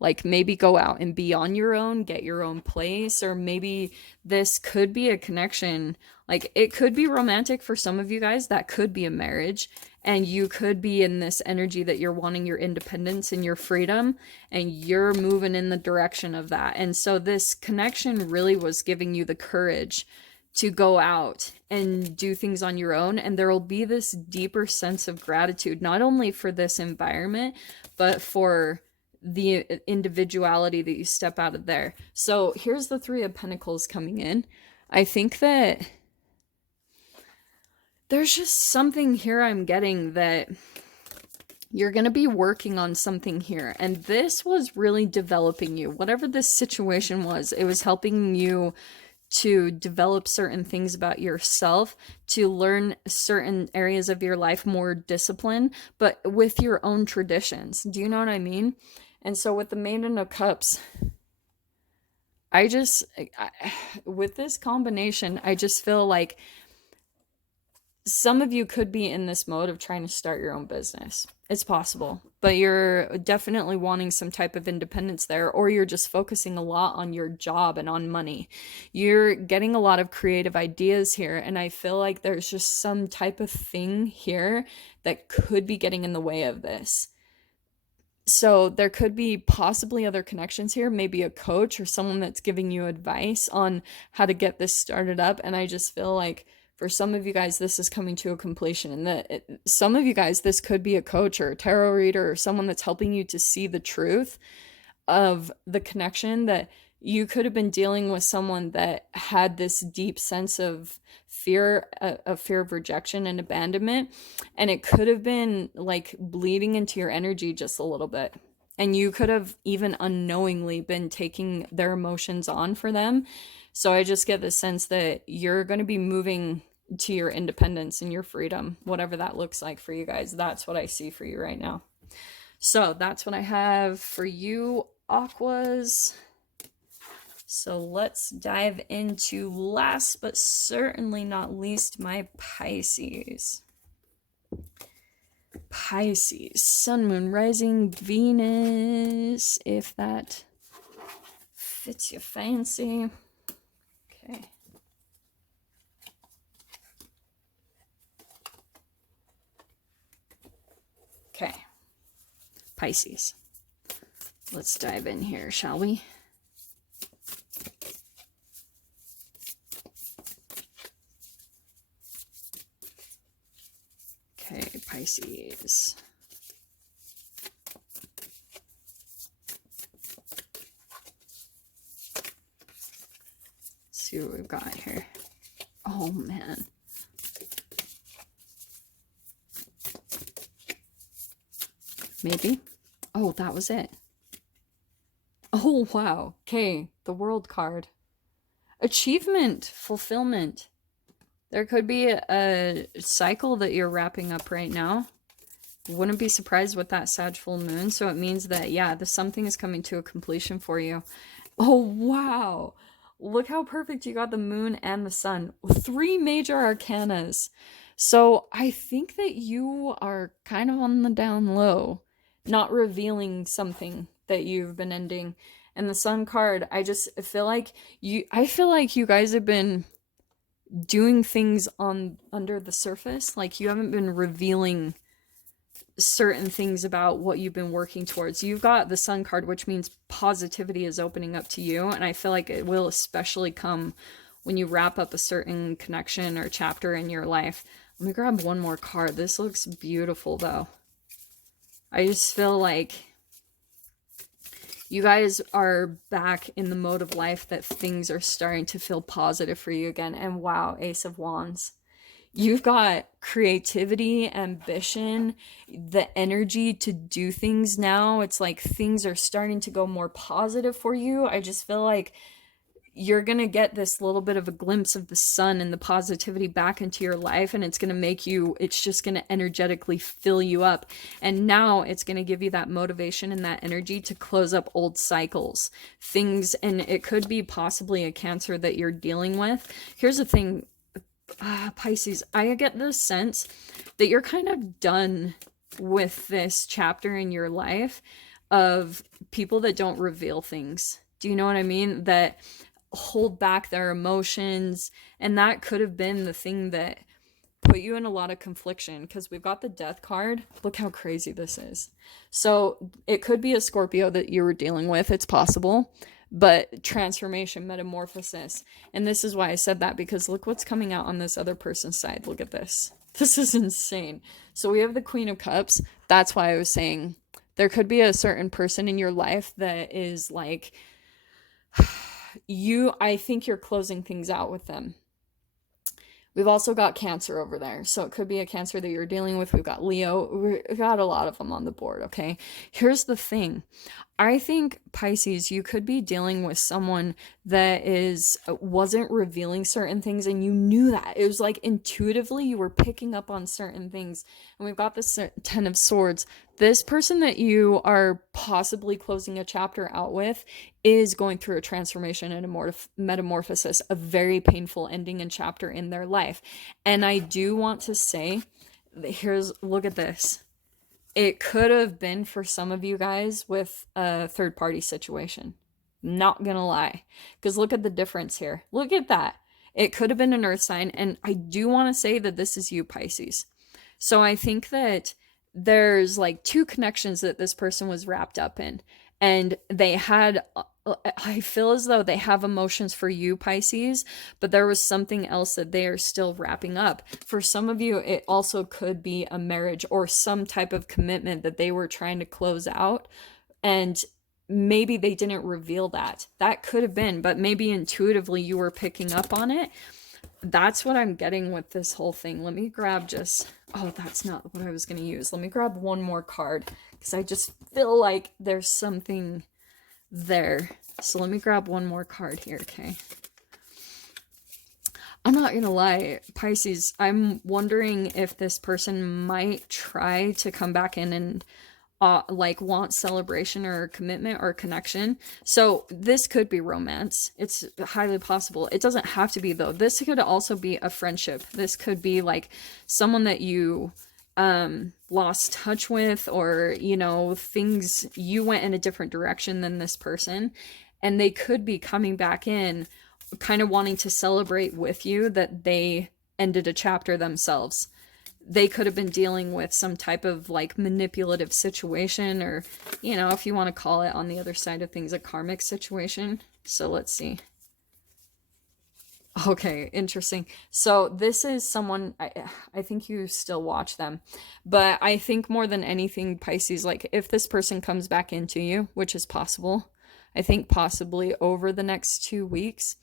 Like maybe go out and be on your own, get your own place, or maybe this could be a connection. Like it could be romantic for some of you guys, that could be a marriage, and you could be in this energy that you're wanting your independence and your freedom, and you're moving in the direction of that. And so this connection really was giving you the courage to go out and do things on your own. And there will be this deeper sense of gratitude, not only for this environment, but for the individuality that you step out of there. So here's the 3 of Pentacles coming in. I think that there's just something here I'm getting that you're going to be working on something here. And this was really developing you. Whatever this situation was, it was helping you to develop certain things about yourself, to learn certain areas of your life more discipline, but with your own traditions. Do you know what I mean? And so with the Maiden of Cups, with this combination, I just feel like some of you could be in this mode of trying to start your own business. It's possible, but you're definitely wanting some type of independence there, or you're just focusing a lot on your job and on money. You're getting a lot of creative ideas here, and I feel like there's just some type of thing here that could be getting in the way of this. So there could be possibly other connections here, maybe a coach or someone that's giving you advice on how to get this started up. And I just feel like for some of you guys, this is coming to a completion. And some of you guys, this could be a coach or a tarot reader or someone that's helping you to see the truth of the connection, that you could have been dealing with someone that had this deep sense of fear of rejection and abandonment. And it could have been like bleeding into your energy just a little bit. And you could have even unknowingly been taking their emotions on for them. So I just get the sense that you're going to be moving to your independence and your freedom, whatever that looks like for you guys. That's what I see for you right now. So that's what I have for you, Aquas. So let's dive into, last but certainly not least, my Pisces. Pisces, Sun, Moon, Rising, Venus, if that fits your fancy. Okay. Okay. Pisces. Let's dive in here, shall we? Okay, Pisces. Let's see what we've got here. Oh, man. Maybe. Oh, that was it. Oh, wow. Okay, the World card. Achievement, fulfillment. There could be a cycle that you're wrapping up right now. Wouldn't be surprised with that Sag full moon. So it means that, yeah, something is coming to a completion for you. Oh, wow. Look how perfect you got the moon and the sun. 3 major arcanas. So I think that you are kind of on the down low, not revealing something that you've been ending. And the sun card, I just feel like you guys have been doing things under the surface. Like you haven't been revealing certain things about what you've been working towards. You've got the sun card, which means positivity is opening up to you. And I feel like it will especially come when you wrap up a certain connection or chapter in your life. Let me grab one more card. This looks beautiful though. I just feel like you guys are back in the mode of life that things are starting to feel positive for you again. And wow, Ace of Wands. You've got creativity, ambition, the energy to do things now. It's like things are starting to go more positive for you. I just feel like you're going to get this little bit of a glimpse of the sun and the positivity back into your life. And it's going to make you, it's just going to energetically fill you up. And now it's going to give you that motivation and that energy to close up old cycles, things. And it could be possibly a Cancer that you're dealing with. Here's the thing, Pisces, I get the sense that you're kind of done with this chapter in your life of people that don't reveal things. Do you know what I mean? That hold back their emotions, and that could have been the thing that put you in a lot of confliction, because we've got the Death card. Look how crazy this is. So it could be a Scorpio that you were dealing with. It's possible, but transformation, metamorphosis. And this is why I said that, because look what's coming out on this other person's side. Look at this. This is insane. So we have the Queen of Cups. That's why I was saying there could be a certain person in your life that is like, I think you're closing things out with them. We've also got Cancer over there. So it could be a Cancer that you're dealing with. We've got Leo. We've got a lot of them on the board, okay? Here's the thing. I think, Pisces, you could be dealing with someone that wasn't revealing certain things, and you knew that. It was like intuitively you were picking up on certain things. And we've got this Ten of Swords. This person that you are possibly closing a chapter out with is going through a transformation and a metamorphosis, a very painful ending and chapter in their life. And I do want to say, look at this. It could have been for some of you guys with a third party situation. Not gonna lie. Because look at the difference here. Look at that. It could have been an earth sign. And I do want to say that this is you, Pisces. So I think that there's like two connections that this person was wrapped up in. And they had, I feel as though they have emotions for you, Pisces, but there was something else that they are still wrapping up. For some of you, it also could be a marriage or some type of commitment that they were trying to close out. And maybe they didn't reveal that. That could have been, but maybe intuitively you were picking up on it. That's what I'm getting with this whole thing. Let me grab that's not what I was going to use. Let me grab one more card because I just feel like there's something there. So let me grab one more card here, okay? I'm not going to lie, Pisces, I'm wondering if this person might try to come back in and want celebration or commitment or connection. So this could be romance. It's highly possible. It doesn't have to be, though. This could also be a friendship. This could be like someone that you lost touch with, or things, you went in a different direction than this person, and they could be coming back in kind of wanting to celebrate with you that they ended a chapter themselves. They could have been dealing with some type of like manipulative situation, or, if you want to call it on the other side of things, a karmic situation. So let's see. Okay, interesting. So this is someone, I think you still watch them, but I think more than anything, Pisces, like if this person comes back into you, which is possible, I think possibly over the next 2 weeks,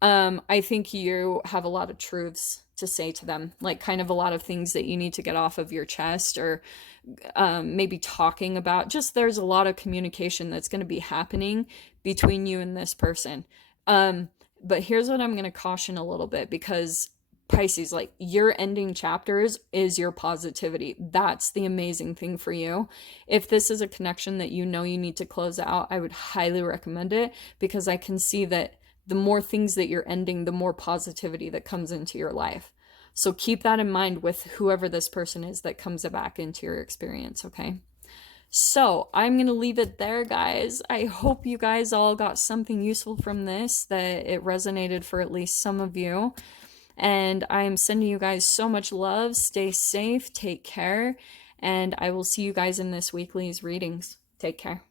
I think you have a lot of truths to say to them, like kind of a lot of things that you need to get off of your chest, or maybe talking about, just there's a lot of communication that's going to be happening between you and this person. But here's what I'm going to caution a little bit, because Pisces, like your ending chapters is your positivity. That's the amazing thing for you. If this is a connection that you need to close out, I would highly recommend it, because I can see that the more things that you're ending, the more positivity that comes into your life. So keep that in mind with whoever this person is that comes back into your experience, okay? So I'm going to leave it there, guys. I hope you guys all got something useful from this, that it resonated for at least some of you. And I'm sending you guys so much love. Stay safe, take care, and I will see you guys in this weekly's readings. Take care.